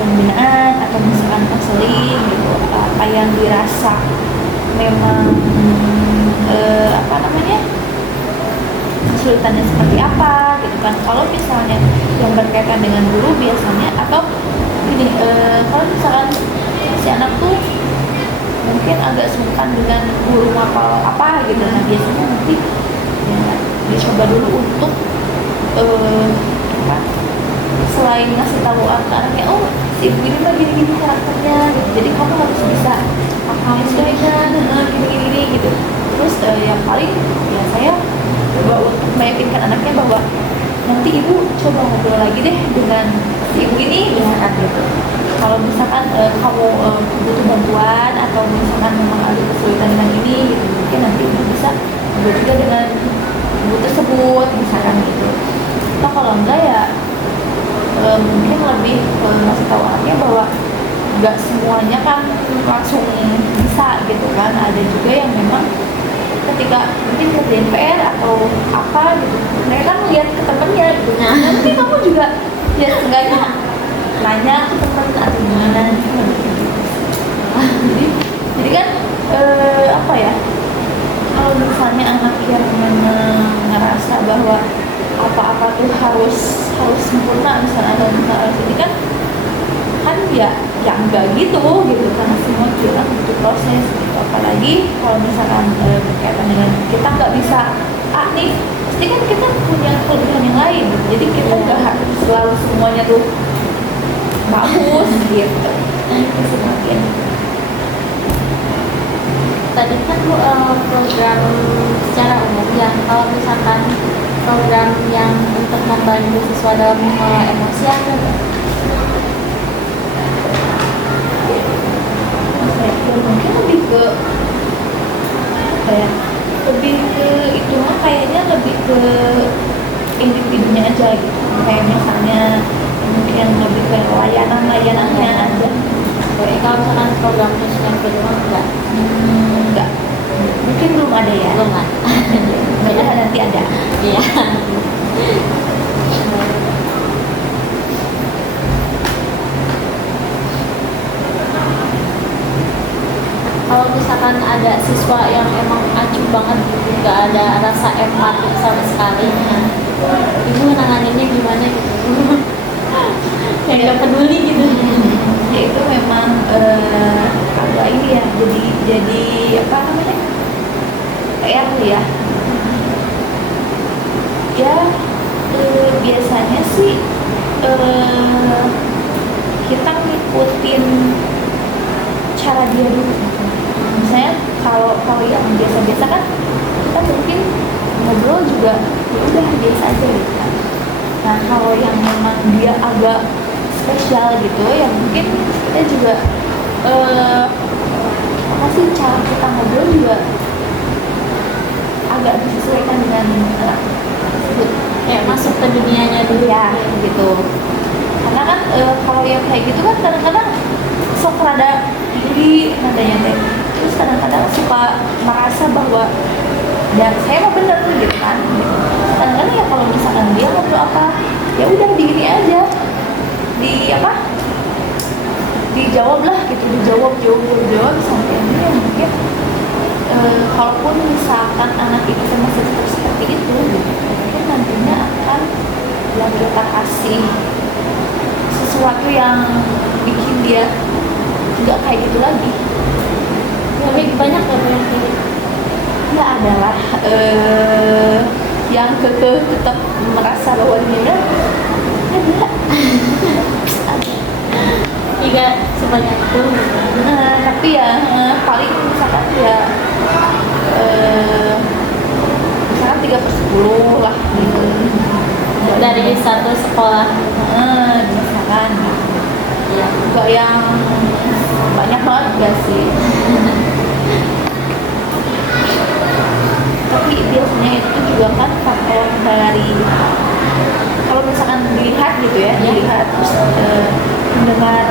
pembinaan atau misalkan konseling gitu, apa yang dirasa memang apa namanya kesulitannya seperti apa gitu. kan. Kalau misalnya yang berkaitan dengan guru biasanya, atau ini kalau misalkan si anak tuh mungkin agak sungkan dengan guru apa gitu, nah biasanya nanti ya dicoba dulu untuk apa, selain ngasih tahu anaknya, oh si ibu ini mah gini-gini karakternya gitu, jadi kamu harus bisa menyesuaikan gini-gini gitu. Terus yang paling ya saya coba untuk meyakinkan anaknya bahwa nanti ibu coba ngobrol lagi deh dengan si ibu ini misalkan gitu. Kalau misalkan kamu butuh bantuan atau misalkan memang ada kesulitan dengan ini gitu, mungkin nanti ibu bisa ngobrol juga dengan ibu tersebut misalkan gitu. Atau kalau enggak ya mungkin lebih ngasih tahu anaknya bahwa nggak semuanya kan langsung bisa gitu kan, ada juga yang memang ketika mungkin kerjain PR atau apa gitu, mereka kan lihat ke temennya gitu, nah nanti kamu juga ya seenggaknya nanya ke temen atau gimana gitu. jadi kan apa ya, kalau misalnya anak yang memang ngerasa bahwa apa-apa tuh harus sempurna misalnya, atau misalnya ini kan ya enggak gitu karena semua juga butuh proses gitu. Apalagi kalau misalkan berkaitan dengan kita nggak bisa nih, pasti kan kita punya kelebihan yang lain gitu. Jadi kita nggak harus selalu semuanya tuh bagus gitu. Itu semakin Tadi kan program secara umum ya, kalau misalkan program yang untuk membantu siswa dalam mengelola emosi ada nggak? Mungkin lebih ke apa ya, lebih ke itu mah kayaknya lebih ke individunya aja gitu. Kayak misalnya mungkin lebih ke layanannya aja. Kalau misalkan program khusus yang kedua Enggak, mungkin belum ada ya. belum kan? Mudah-mudahan nanti ada. Iya. Kalau misalkan ada siswa yang emang acuh banget gitu, nggak ada rasa empati sama sekali, nah, ibu nanganinnya gimana gitu? Kayak nggak peduli gitu. Ya itu memang agak ini ya, jadi apa namanya, PR ya. Ya biasanya sih kita ngikutin cara dia dulu. Misalnya kalau yang biasa-biasa kan kita mungkin ngobrol juga ya udah biasa aja gitu kan. Nah kalau yang memang dia agak spesial gitu ya mungkin kita juga apa sih, cara kita ngobrol juga agak disesuaikan dengan anak tersebut, Kayak masuk ke dunianya dulu ya gitu. Karena kan kalau yang kayak gitu kan kadang-kadang sok rada tinggi nadanya teh, terus kadang-kadang suka merasa bahwa ya saya mah bener tuh gitu kan. Kadang-kadang ya kalau misalkan dia ngobrol apa ya udah di aja, dijawab lah gitu, dijawab sampai ini ya mungkin kalaupun misalkan anak itu masih tetap seperti itu gitu, mungkin nantinya akan yang kita kasih sesuatu yang bikin dia nggak kayak gitu lagi. tapi banyak loh yang kayak gitu. Ya adalah yang tetap merasa bahwa dia udah ada. Tiga sebanyak itu Tapi ya paling misalkan ya misalkan 3/10 lah gitu. dari satu sekolah. Misalkan Ya. juga yang banyak banget gak sih. Tapi biasanya itu juga kan faktor dari, kalau misalkan dilihat gitu ya, dilihat terus mendengar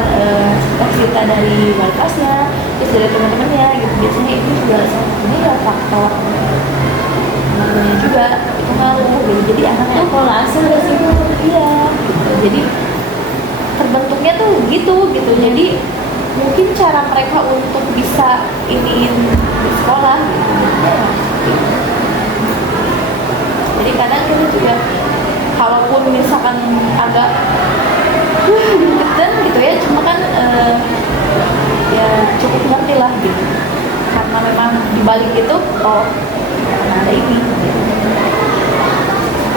cerita dari wali kelasnya, terus dari teman-temannya gitu, biasanya itu juga salah satunya ya faktor namanya juga itu ngaruh gitu. Jadi anaknya Pola asuh gak sih? iya gitu, jadi terbentuknya tuh gitu. Jadi mungkin cara mereka untuk bisa iniin di sekolah gitu, jadi kadang kita juga kalau misalkan agak gregetan gitu ya, cuma kan ya cukup ngerti lah gitu, karena memang dibalik itu oh karena ada ini gitu.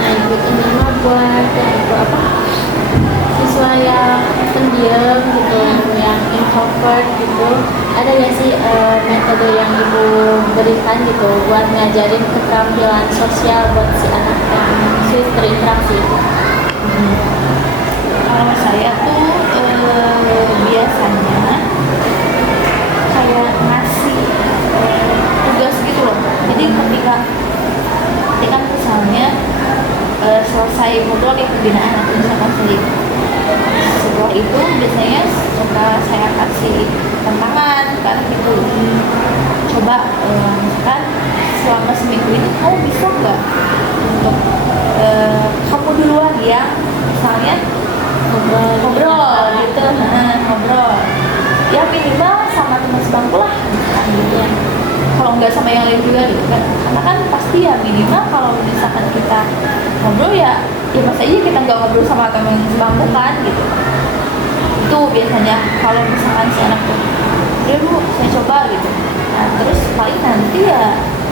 Nah ibu ini mah buat yang ibu apa, siswa yang pendiam gitu, yang introvert gitu, ada nggak sih metode yang ibu berikan gitu buat ngajarin keterampilan sosial buat si anak yang sulit berinteraksi? Kalau saya tuh biasanya kayak ngasih tugas gitu loh. Jadi ketika misalnya selesai mutual di pembinaan atau misalkan selip, setelah itu biasanya suka saya kasih tantangan karena gitu, coba misalkan selama seminggu ini kamu bisa nggak untuk kamu duluan ya, misalnya ngobrol gitu, ngobrol ya minimal sama teman sebangku lah misalkan gitu ya, kalau nggak sama yang lain juga gitu kan, karena kan pasti ya minimal kalau misalkan kita ngobrol ya masa iya kita nggak ngobrol sama teman sebangku kan gitu. Itu biasanya kalau misalkan si anak tuh ya bu saya coba gitu, nah terus paling nanti ya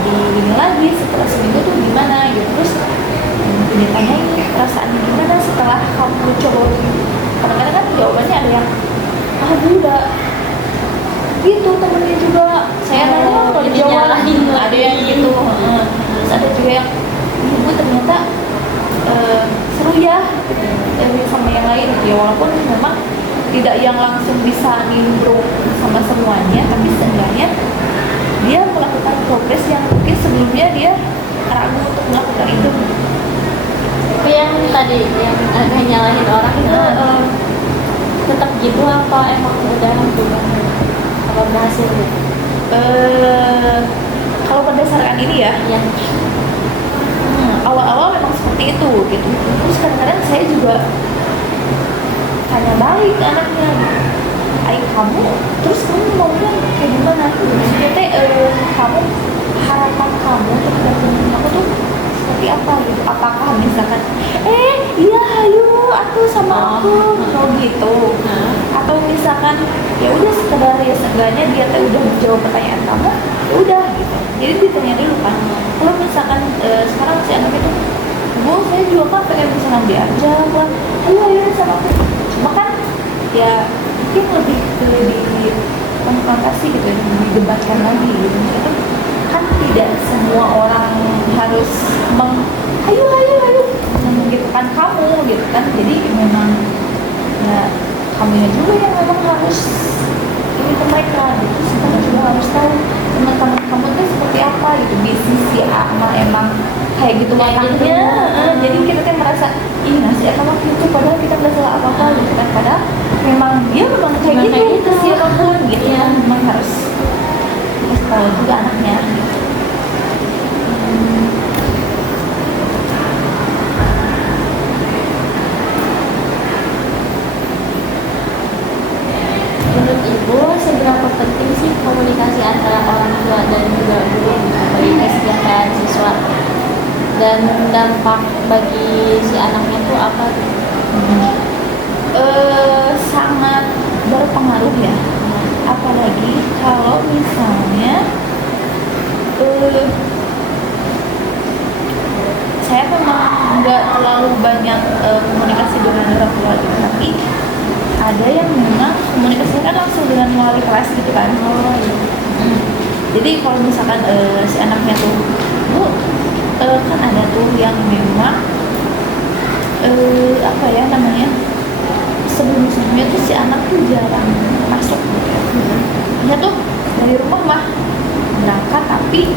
ini lagi setelah seminggu tuh gimana gitu, terus ditanyain perasaannya gimana setelah kamu coba. Kadang-kadang kan jawabannya ada yang udah gitu, temennya juga saya nanya kalau dijawabin ada yang gitu, terus ada juga yang ibu ternyata seru ya sama yang lain ya, walaupun memang tidak yang langsung bisa nimbrung sama semuanya, tapi seenggaknya dia melakukan progres yang mungkin sebelumnya dia ragu untuk melakukan itu. Tapi yang tadi yang agak nyalahin orang itu tetap gitu apa emang udah gimana? Apa berhasil gitu? Kalau berdasarkan ini ya, awal-awal memang seperti itu gitu. Terus kadang-kadang saya juga tanya balik ke anaknya gitu, ayo kamu, terus kamu maunya kayak gimana? Maksudnya kamu, harapan kamu terhadap temen aku tuh seperti apa gitu? Apakah misalkan iya ayo aku sama aku gitu, atau misalkan ya udah sekedar ya seenggaknya dia tuh udah menjawab pertanyaan kamu ya udah gitu. Jadi ditanya dulu kan, kalau misalkan sekarang si anak itu bu saya juga kan pengen misalkan diajak lah, ayo sama aku, cuma kan ya mungkin lebih ke di konfrontasi gitu ya, didebatkan lagi gitu. Itu kan tidak semua orang harus ayo menggitukan kamu gitu kan, jadi memang ya kamunya juga yang memang harus ini ke mereka gitu, kamu juga harus tahu teman-teman kamu tuh seperti apa gitu, bisnis si Akmal emang kayak gitu makanya jadi kita kan merasa ih nasi Akmal gitu padahal kita nggak salah apa-apa gitu kan, padahal memang dia memang kayak gitu siapapun gitu ya, memang harus tahu juga anaknya gitu. Menurut ibu seberapa penting sih komunikasi antara orang tua dan juga guru bagi kesejahteraan siswa, dan dampak bagi si anaknya tuh apa? Sangat berpengaruh ya, apalagi kalau misalnya saya memang nggak terlalu banyak komunikasi dengan orang tua gitu, tapi ada yang memang komunikasinya kan langsung dengan melalui kelas gitu kan. Jadi kalau misalkan si anaknya tuh bu kan ada tuh yang memang apa ya namanya, sebelumnya tuh si anak tuh jarang masuk gitu ya. Dia tuh dari rumah mah berangkat tapi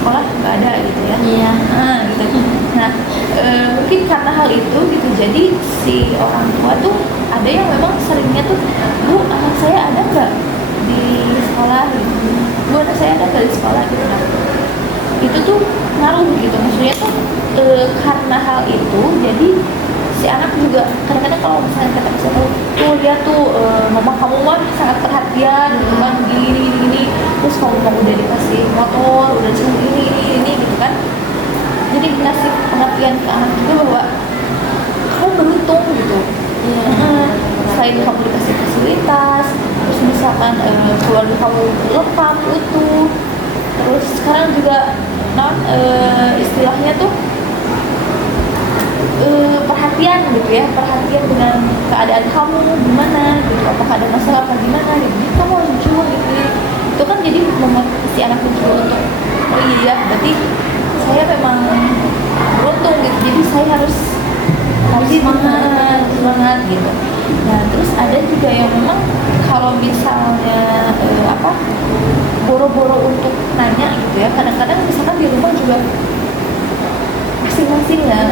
sekolah nggak ada gitu ya. Iya. Gitu. Nah mungkin karena hal itu gitu, jadi si orang tua tuh ada yang memang seringnya tuh bu anak saya ada nggak di sekolah gitu, bu anak saya ada nggak di sekolah gitu. Nah itu tuh ngaruh gitu, maksudnya tuh karena hal itu jadi si anak juga kadang-kadang kalau misalnya kata bisa tahu tuh dia tuh mama kamu mah sangat perhatian gitu kan, gini terus kamu mau udah dikasih motor udah cuma ini gitu kan, jadi dikasih pengertian ke anak juga bahwa kamu selain kamu dikasih fasilitas, terus misalkan keluarga kamu lengkap utuh, terus sekarang juga istilahnya tuh perhatian gitu ya, perhatian dengan keadaan kamu gimana gitu, apakah ada masalah apa gimana gitu, jadi kamu harus jujur gitu ya. Itu kan jadi memotivasi anak juga untuk oh iya berarti saya memang beruntung gitu, jadi saya harus semangat gitu. Nah terus ada juga yang memang kalau misalnya boro-boro untuk nanya gitu ya, kadang-kadang misalkan di rumah juga masing-masing ya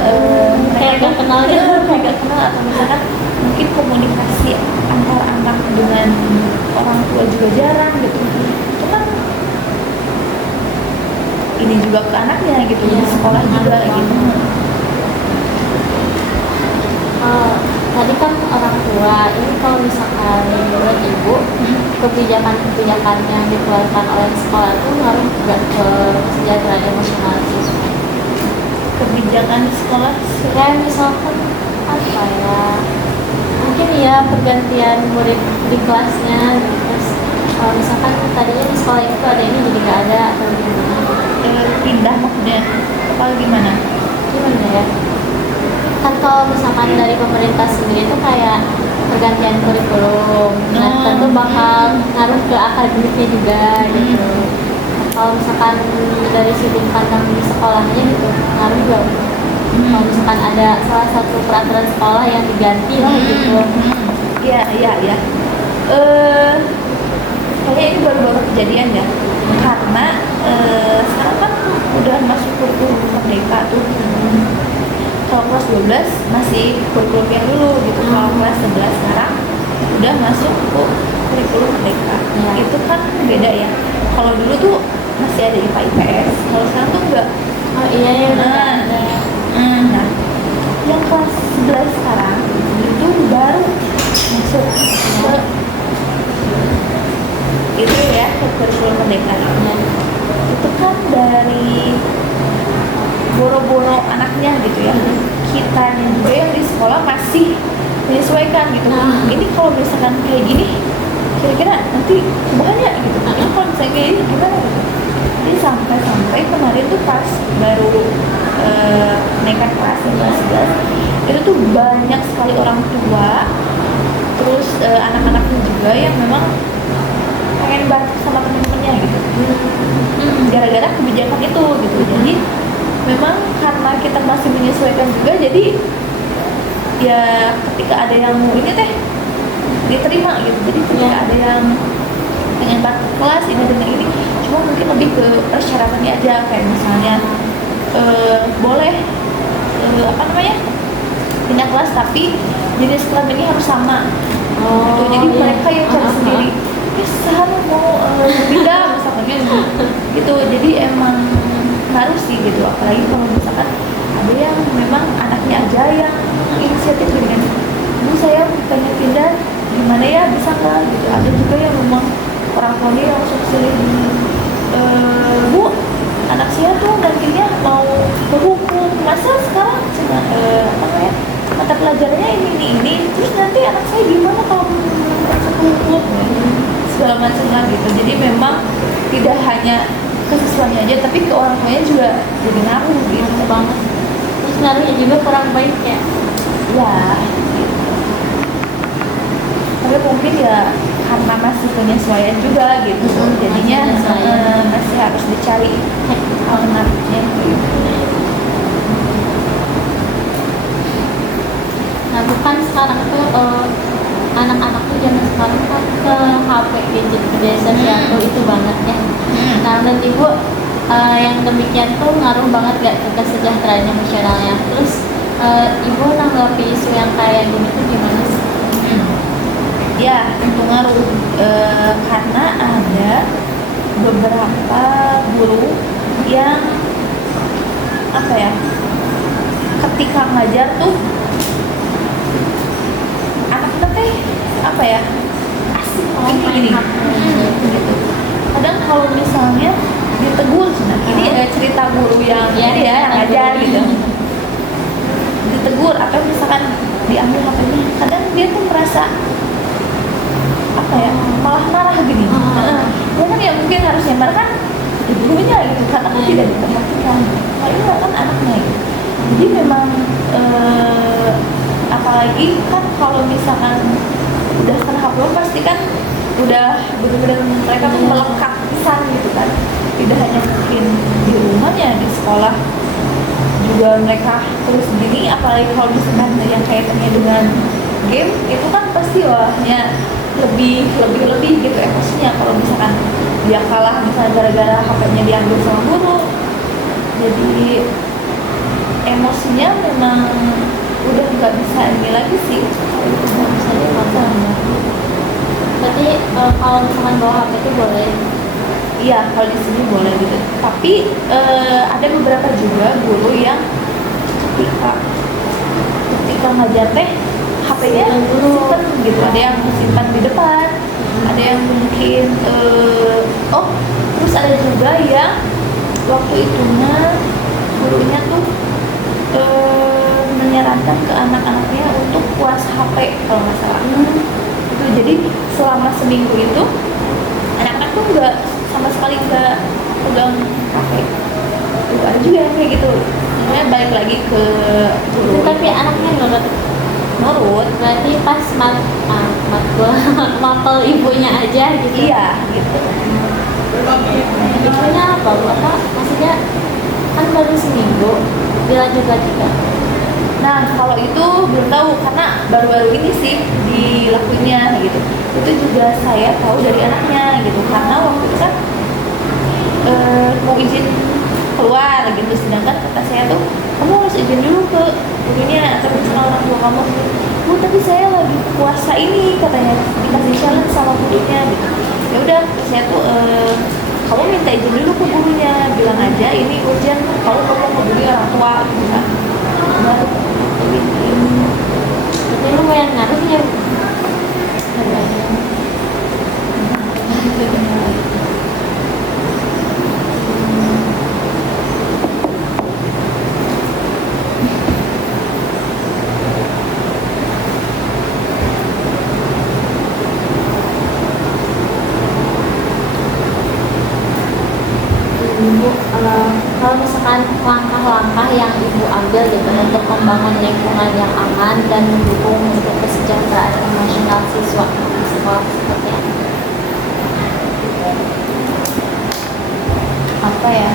Kayak gak kenal ya, gitu. kayak gak kenal, atau misalkan mungkin komunikasi antara anak dengan orang tua juga jarang gitu. Itu kan ini juga ke anaknya gitu, Iya, di sekolah juga ngaruh gitu. Tadi kan orang tua ini kalau misalkan menurut ibu kebijakan-kebijakan yang dikeluarkan oleh sekolah itu ngaruh nggak ke kesejahteraan emosional siswa? Kebijakan sekolah Kayak misalkan apa ya, mungkin ya pergantian murid di kelasnya gitu. Terus kalau misalkan tadinya di sekolah itu ada ini jadi nggak ada atau gimana? pindah maksudnya apa gimana? Gimana ya? Kan kalau misalkan dari pemerintah sendiri itu kayak pergantian kurikulum, nah tentu bakal ngaruh ke akademiknya juga gitu. Kalau misalkan dari sudut pandang di sekolahnya gitu ngaruh juga. Kalau misalkan ada salah satu peraturan sekolah yang diganti lah gitu. Iya. Kayaknya ini baru-baru kejadian ya, karena sekarang kan udah masuk kurikulum merdeka tuh. Kalau kelas 12 masih kurikulum yang dulu gitu. Kalau kelas 11 sekarang udah masuk ke kurikulum merdeka. Ya. Itu kan beda ya. Kalau dulu tuh masih ada IPA IPS, kalau sekarang tuh enggak. Oh iya ya udah nggak ada. Nah, yang kelas 11 sekarang itu baru masuk ke itu ya, ke kurikulum merdeka. Itu kan dari boro-boro anaknya gitu ya, kita juga yang di sekolah masih menyesuaikan gitu. Ini kalau misalkan kayak gini kira-kira nanti banyak gitu, ini kalau misalnya kayak gini gimana gitu. Jadi sampai kemarin tuh pas baru naikkan kelas 11 itu tuh banyak sekali orang tua, terus anak-anaknya juga yang memang pengen bantu sama temen-temennya gitu, gara-gara kebijakan itu gitu. Jadi memang karena kita masih menyesuaikan juga, jadi ya ketika ada yang ini teh diterima gitu. Jadi ketika ada yang pengen bantu kelas ini dengan ini, cuma mungkin lebih ke persyaratannya aja, kayak misalnya boleh pindah kelas tapi jenis kelaminnya harus sama gitu. Jadi mereka yang cari sendiri bisa mau pindah misalnya gitu. Jadi emang harus sih gitu, apalagi kalau misalkan ada yang memang anaknya aja yang inisiatif gitu kan, Bu saya pengen pindah gimana ya, bisa nggak gitu. Ada juga yang memang orang tuanya langsung sini, Bu anak saya tuh nantinya mau ke hukum, masa sekarang mata pelajarannya ini terus nanti anak saya gimana kalau masuk ke hukum, segala macam lah gitu. Jadi memang tidak hanya ke siswanya aja, tapi ke orang tuanya juga jadi ngaruh gitu banget. Terus ngaruhnya juga kurang baik ya. ya gitu. Tapi mungkin ya karena masih penyesuaian juga gitu, jadinya masih harus dicari alternatifnya gitu. Nah bukan sekarang tuh anak-anak tuh zaman sekarang kan ke HP gadget media sosial tuh itu banget ya. Nah menurut ibu yang demikian tuh ngaruh banget gak ke kesejahteraan emosionalnya? Terus ibu nanggapi isu yang kayak gini tuh gimana sih? Ya tentu ngaruh, karena ada beberapa guru yang ketika ngajar tuh anak-anak asik ini gitu. Kadang kalau misalnya ditegur, ini cerita guru yang yang ngajar gitu, ditegur atau misalkan diambil HP-nya, kadang dia tuh merasa apa ya, malah marah gini. Ya kan ya mungkin harusnya marah kan ibunya gitu, karena kan tidak diperhatikan. Nah ini kan anaknya gitu. Jadi memang apalagi kan kalau misalkan udah kena HPO pasti kan udah benar-benar mereka tuh melekat pisan gitu kan. Tidak hanya mungkin di rumahnya, di sekolah juga mereka terus begini, apalagi kalau misalkan yang kaitannya dengan game itu kan pasti wahnya lebih gitu emosinya kalau misalkan dia kalah misalnya gara-gara HP-nya diambil sama guru. Jadi emosinya memang udah nggak bisa ini lagi sih, nggak bisa dipaksa. Berarti kalau misalkan bawa HP itu boleh. Iya, kalau di sini boleh gitu. Tapi ada beberapa juga guru yang ketika ngajar teh HP-nya simpen gitu. Ada yang simpan di depan, ada yang mungkin terus ada juga yang waktu itu gurunya tuh menyarankan ke anak-anaknya untuk puas HP kalau nggak salah. Itu jadi selama seminggu itu anak-anak tuh nggak sama sekali nggak pegang HP. Itu ada juga yang kayak gitu. Sebenarnya balik lagi ke guru. Tapi anaknya nurut. Berarti pas mapel ibunya aja gitu. Iya gitu. Ibunya apa bapak? Maksudnya kan baru seminggu dilanjut lagi kan? Nah kalau itu belum tahu karena baru-baru ini sih dilakuinnya gitu. Itu juga saya tahu dari anaknya gitu, karena waktu itu kan mau izin keluar gitu, sedangkan kata saya tuh kamu harus izin dulu ke gurunya atau misalnya orang tua kamu. Bu tapi saya lagi puasa ini katanya, dikasih challenge sama gurunya gitu. Ya udah saya tuh kamu minta izin dulu ke gurunya, bilang aja ini urgent, kamu ngomong ke guru orang tua gitu kan. Tapi lumayan ngaruh ya. Ibu, kalau misalkan langkah-langkah yang ibu ambil gitu untuk membangun lingkungan yang aman dan mendukung untuk kesejahteraan emosional siswa di sekolah seperti apa ya?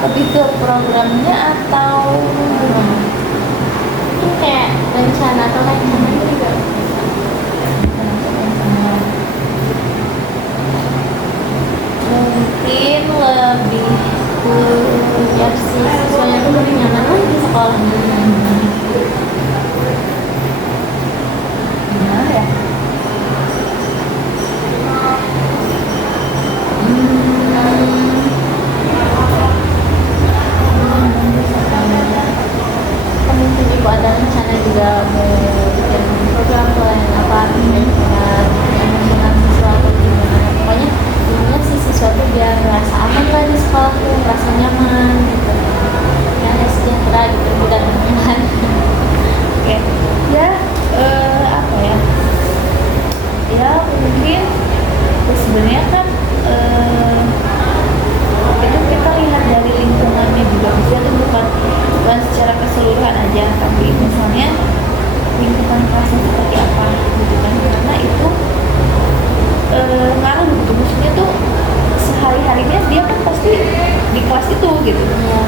Lebih ke programnya atau gimana? itu kayak rencana atau rencana juga Mungkin lebih ke biar si siswanya tuh lebih nyaman lagi di sekolah. gimana ya? Mungkin ibu ada rencana juga mau bikin program selain apa dengan emosional siswa atau gimana, pokoknya intinya si siswa tuh biar merasa aman lah di sekolah tuh, merasa nyaman gitu ya, sejahtera gitu dan teman. Oke. Ya apa ya? Ya mungkin sebenarnya kan itu kita lihat dari lingkungannya juga, bisa tuh bukan secara keseluruhan aja, tapi misalnya lingkungan kelasnya seperti apa gitu kan, karena itu ngaruh gitu. Maksudnya tuh sehari-harinya dia kan pasti di kelas itu gitu. Ya,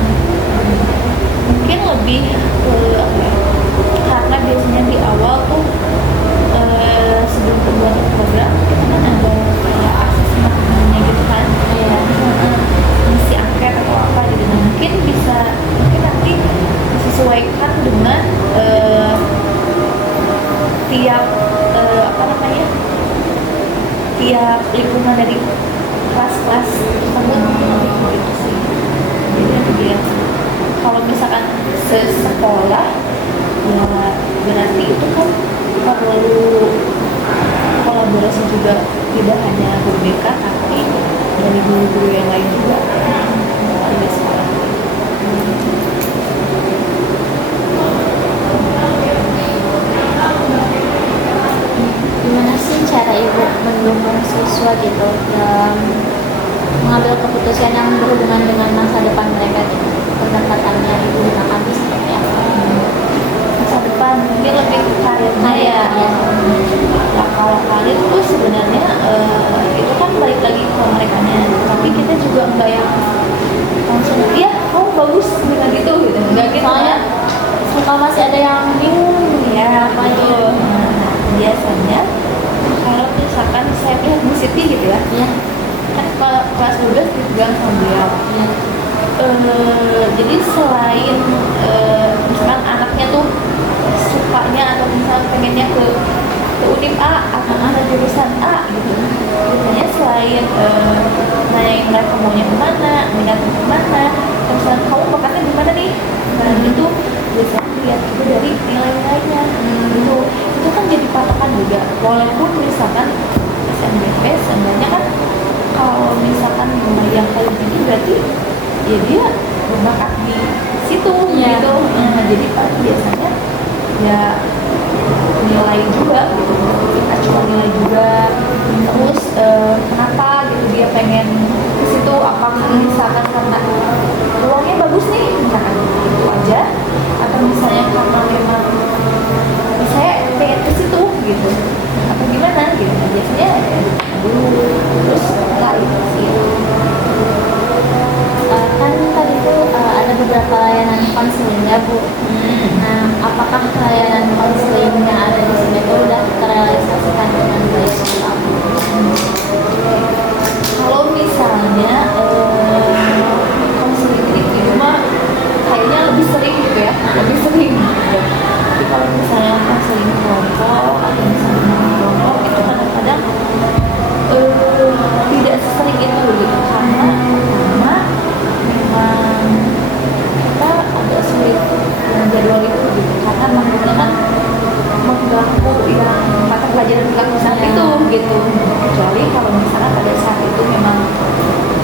Mungkin lebih apa ya, karena biasanya di awal tuh sebelum pembuatan program kita kan ada kayak asesmennya gitu kan, Iya. ngisi angket atau apa gitu. Nah, mungkin nanti disesuaikan dengan tiap apa namanya, tiap lingkungan dari kelas-kelas tersebut gitu sih. Jadi nanti dia kalau misalkan sekolah ya berarti itu kan perlu kolaborasi juga, tidak hanya guru BK tapi dari guru-guru yang lain juga ada sekolah. mendukung siswa gitu dalam mengambil keputusan yang berhubungan dengan masa depan mereka gitu. Pendapatannya Ibu Dina Kambi seperti apa? Masa depan mungkin lebih ke karirnya ya. Ya. Nah, kalau karir tuh sebenarnya itu kan balik lagi ke mereka nya, tapi kita juga nggak yang langsung iya kamu bagus nggak gitu nggak gitu Soalnya suka masih ada yang bingung ya apa gitu. itu. Nah, biasanya kalau misalkan saya lihat Bu Siti gitu ya, Ya. kan kelas 12 dipegang sama beliau. Ya. Jadi selain misalkan anaknya tuh sukanya atau misalnya pengennya ke Unip A atau ada jurusan A gitu, biasanya selain nanyain mereka maunya kemana, minatnya kemana, atau misalnya kamu bakatnya di mana nih, nah itu biasanya dilihat juga dari nilai-nilainya. Itu kan jadi patokan juga, walaupun misalkan SNBP sebenarnya kan kalau misalkan yang kayak gini berarti ya dia berbakat di situ Iya. gitu. Nah, jadi paling biasanya ya nilai juga gitu, kita coba nilai juga, terus kenapa gitu dia pengen ke situ, apakah misalkan karena ruangnya bagus nih misalkan itu aja, atau misalnya karena memang saya pengen ke situ gitu, atau gimana gitu. Nah, biasanya ya dulu terus lain sih. Kan tadi tuh ada beberapa layanan konseling ya Bu. Nah, apakah layanan konseling yang ada di sini tuh udah terrealisasikan dengan baik menurut aku? Kalau misalnya konseling individu mah kayaknya lebih sering gitu ya, lebih sering gitu. Tapi kalau misalnya konseling kelompok atau misalnya kelompok itu kadang-kadang tidak sesering itu gitu, karena pertama memang kita agak sulit dengan jadwal itu gitu, karena makanya kan mengganggu yang mata pelajaran kita saat itu gitu. Kecuali kalau misalnya pada saat itu memang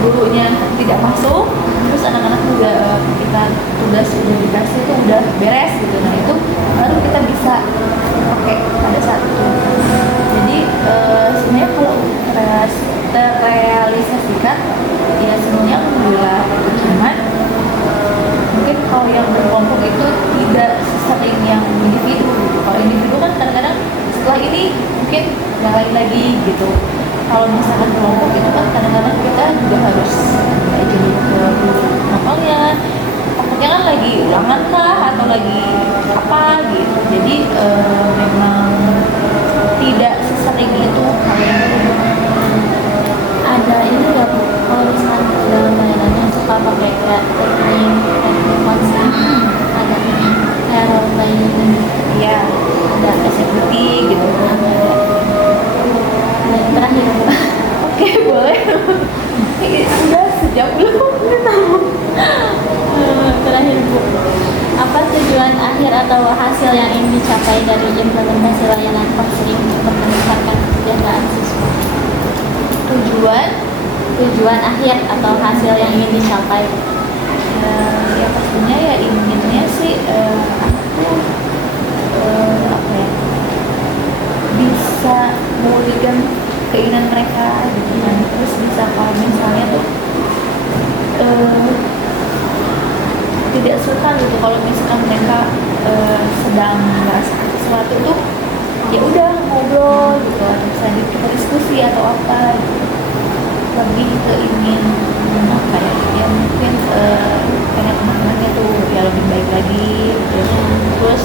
gurunya tidak masuk, terus anak-anak juga kita tugas sudah dikasih itu udah beres gitu, nah itu baru kita bisa pakai pada saat itu. Jadi sebenarnya kalau terrealisasikan ya semuanya alhamdulillah, cuman mungkin kalau yang berkelompok itu tidak sesering yang individu gitu. Kalau individu kan kadang-kadang setelah ini mungkin yang lain lagi gitu. Kalau misalkan kelompok itu kan kadang-kadang kita juga harus jadi ke novelnya, takutnya kan lagi ulangan kah atau lagi apa gitu. Jadi memang tidak sesering itu hal yang Ada ini nggak Bu? Kalau misalnya dalam layanannya suka pakai kayak teknik konseling, ada kayak role playing, ya ada SFBT gitu. ada. Nah, yang terakhir Bu. Oke, boleh. Udah sejam belum? Terakhir Bu, apa tujuan akhir atau hasil yang ingin dicapai dari implementasi layanan konseling untuk meningkatkan kesejahteraan siswa? Tujuan akhir atau hasil yang ingin dicapai? Ya pastinya ya inginnya sih anak tuh apa ya, bisa mewujudkan keinginan mereka gitu kan. Terus bisa kalau misalnya tuh tidak suka gitu kalau misalkan mereka sedang merasakan sesuatu tuh ya udah ngobrol gitu, atau misalnya kita diskusi atau apa gitu. Lebih ke ingin apa ya mungkin pengen teman-temannya tuh ya lebih baik lagi gitu. Terus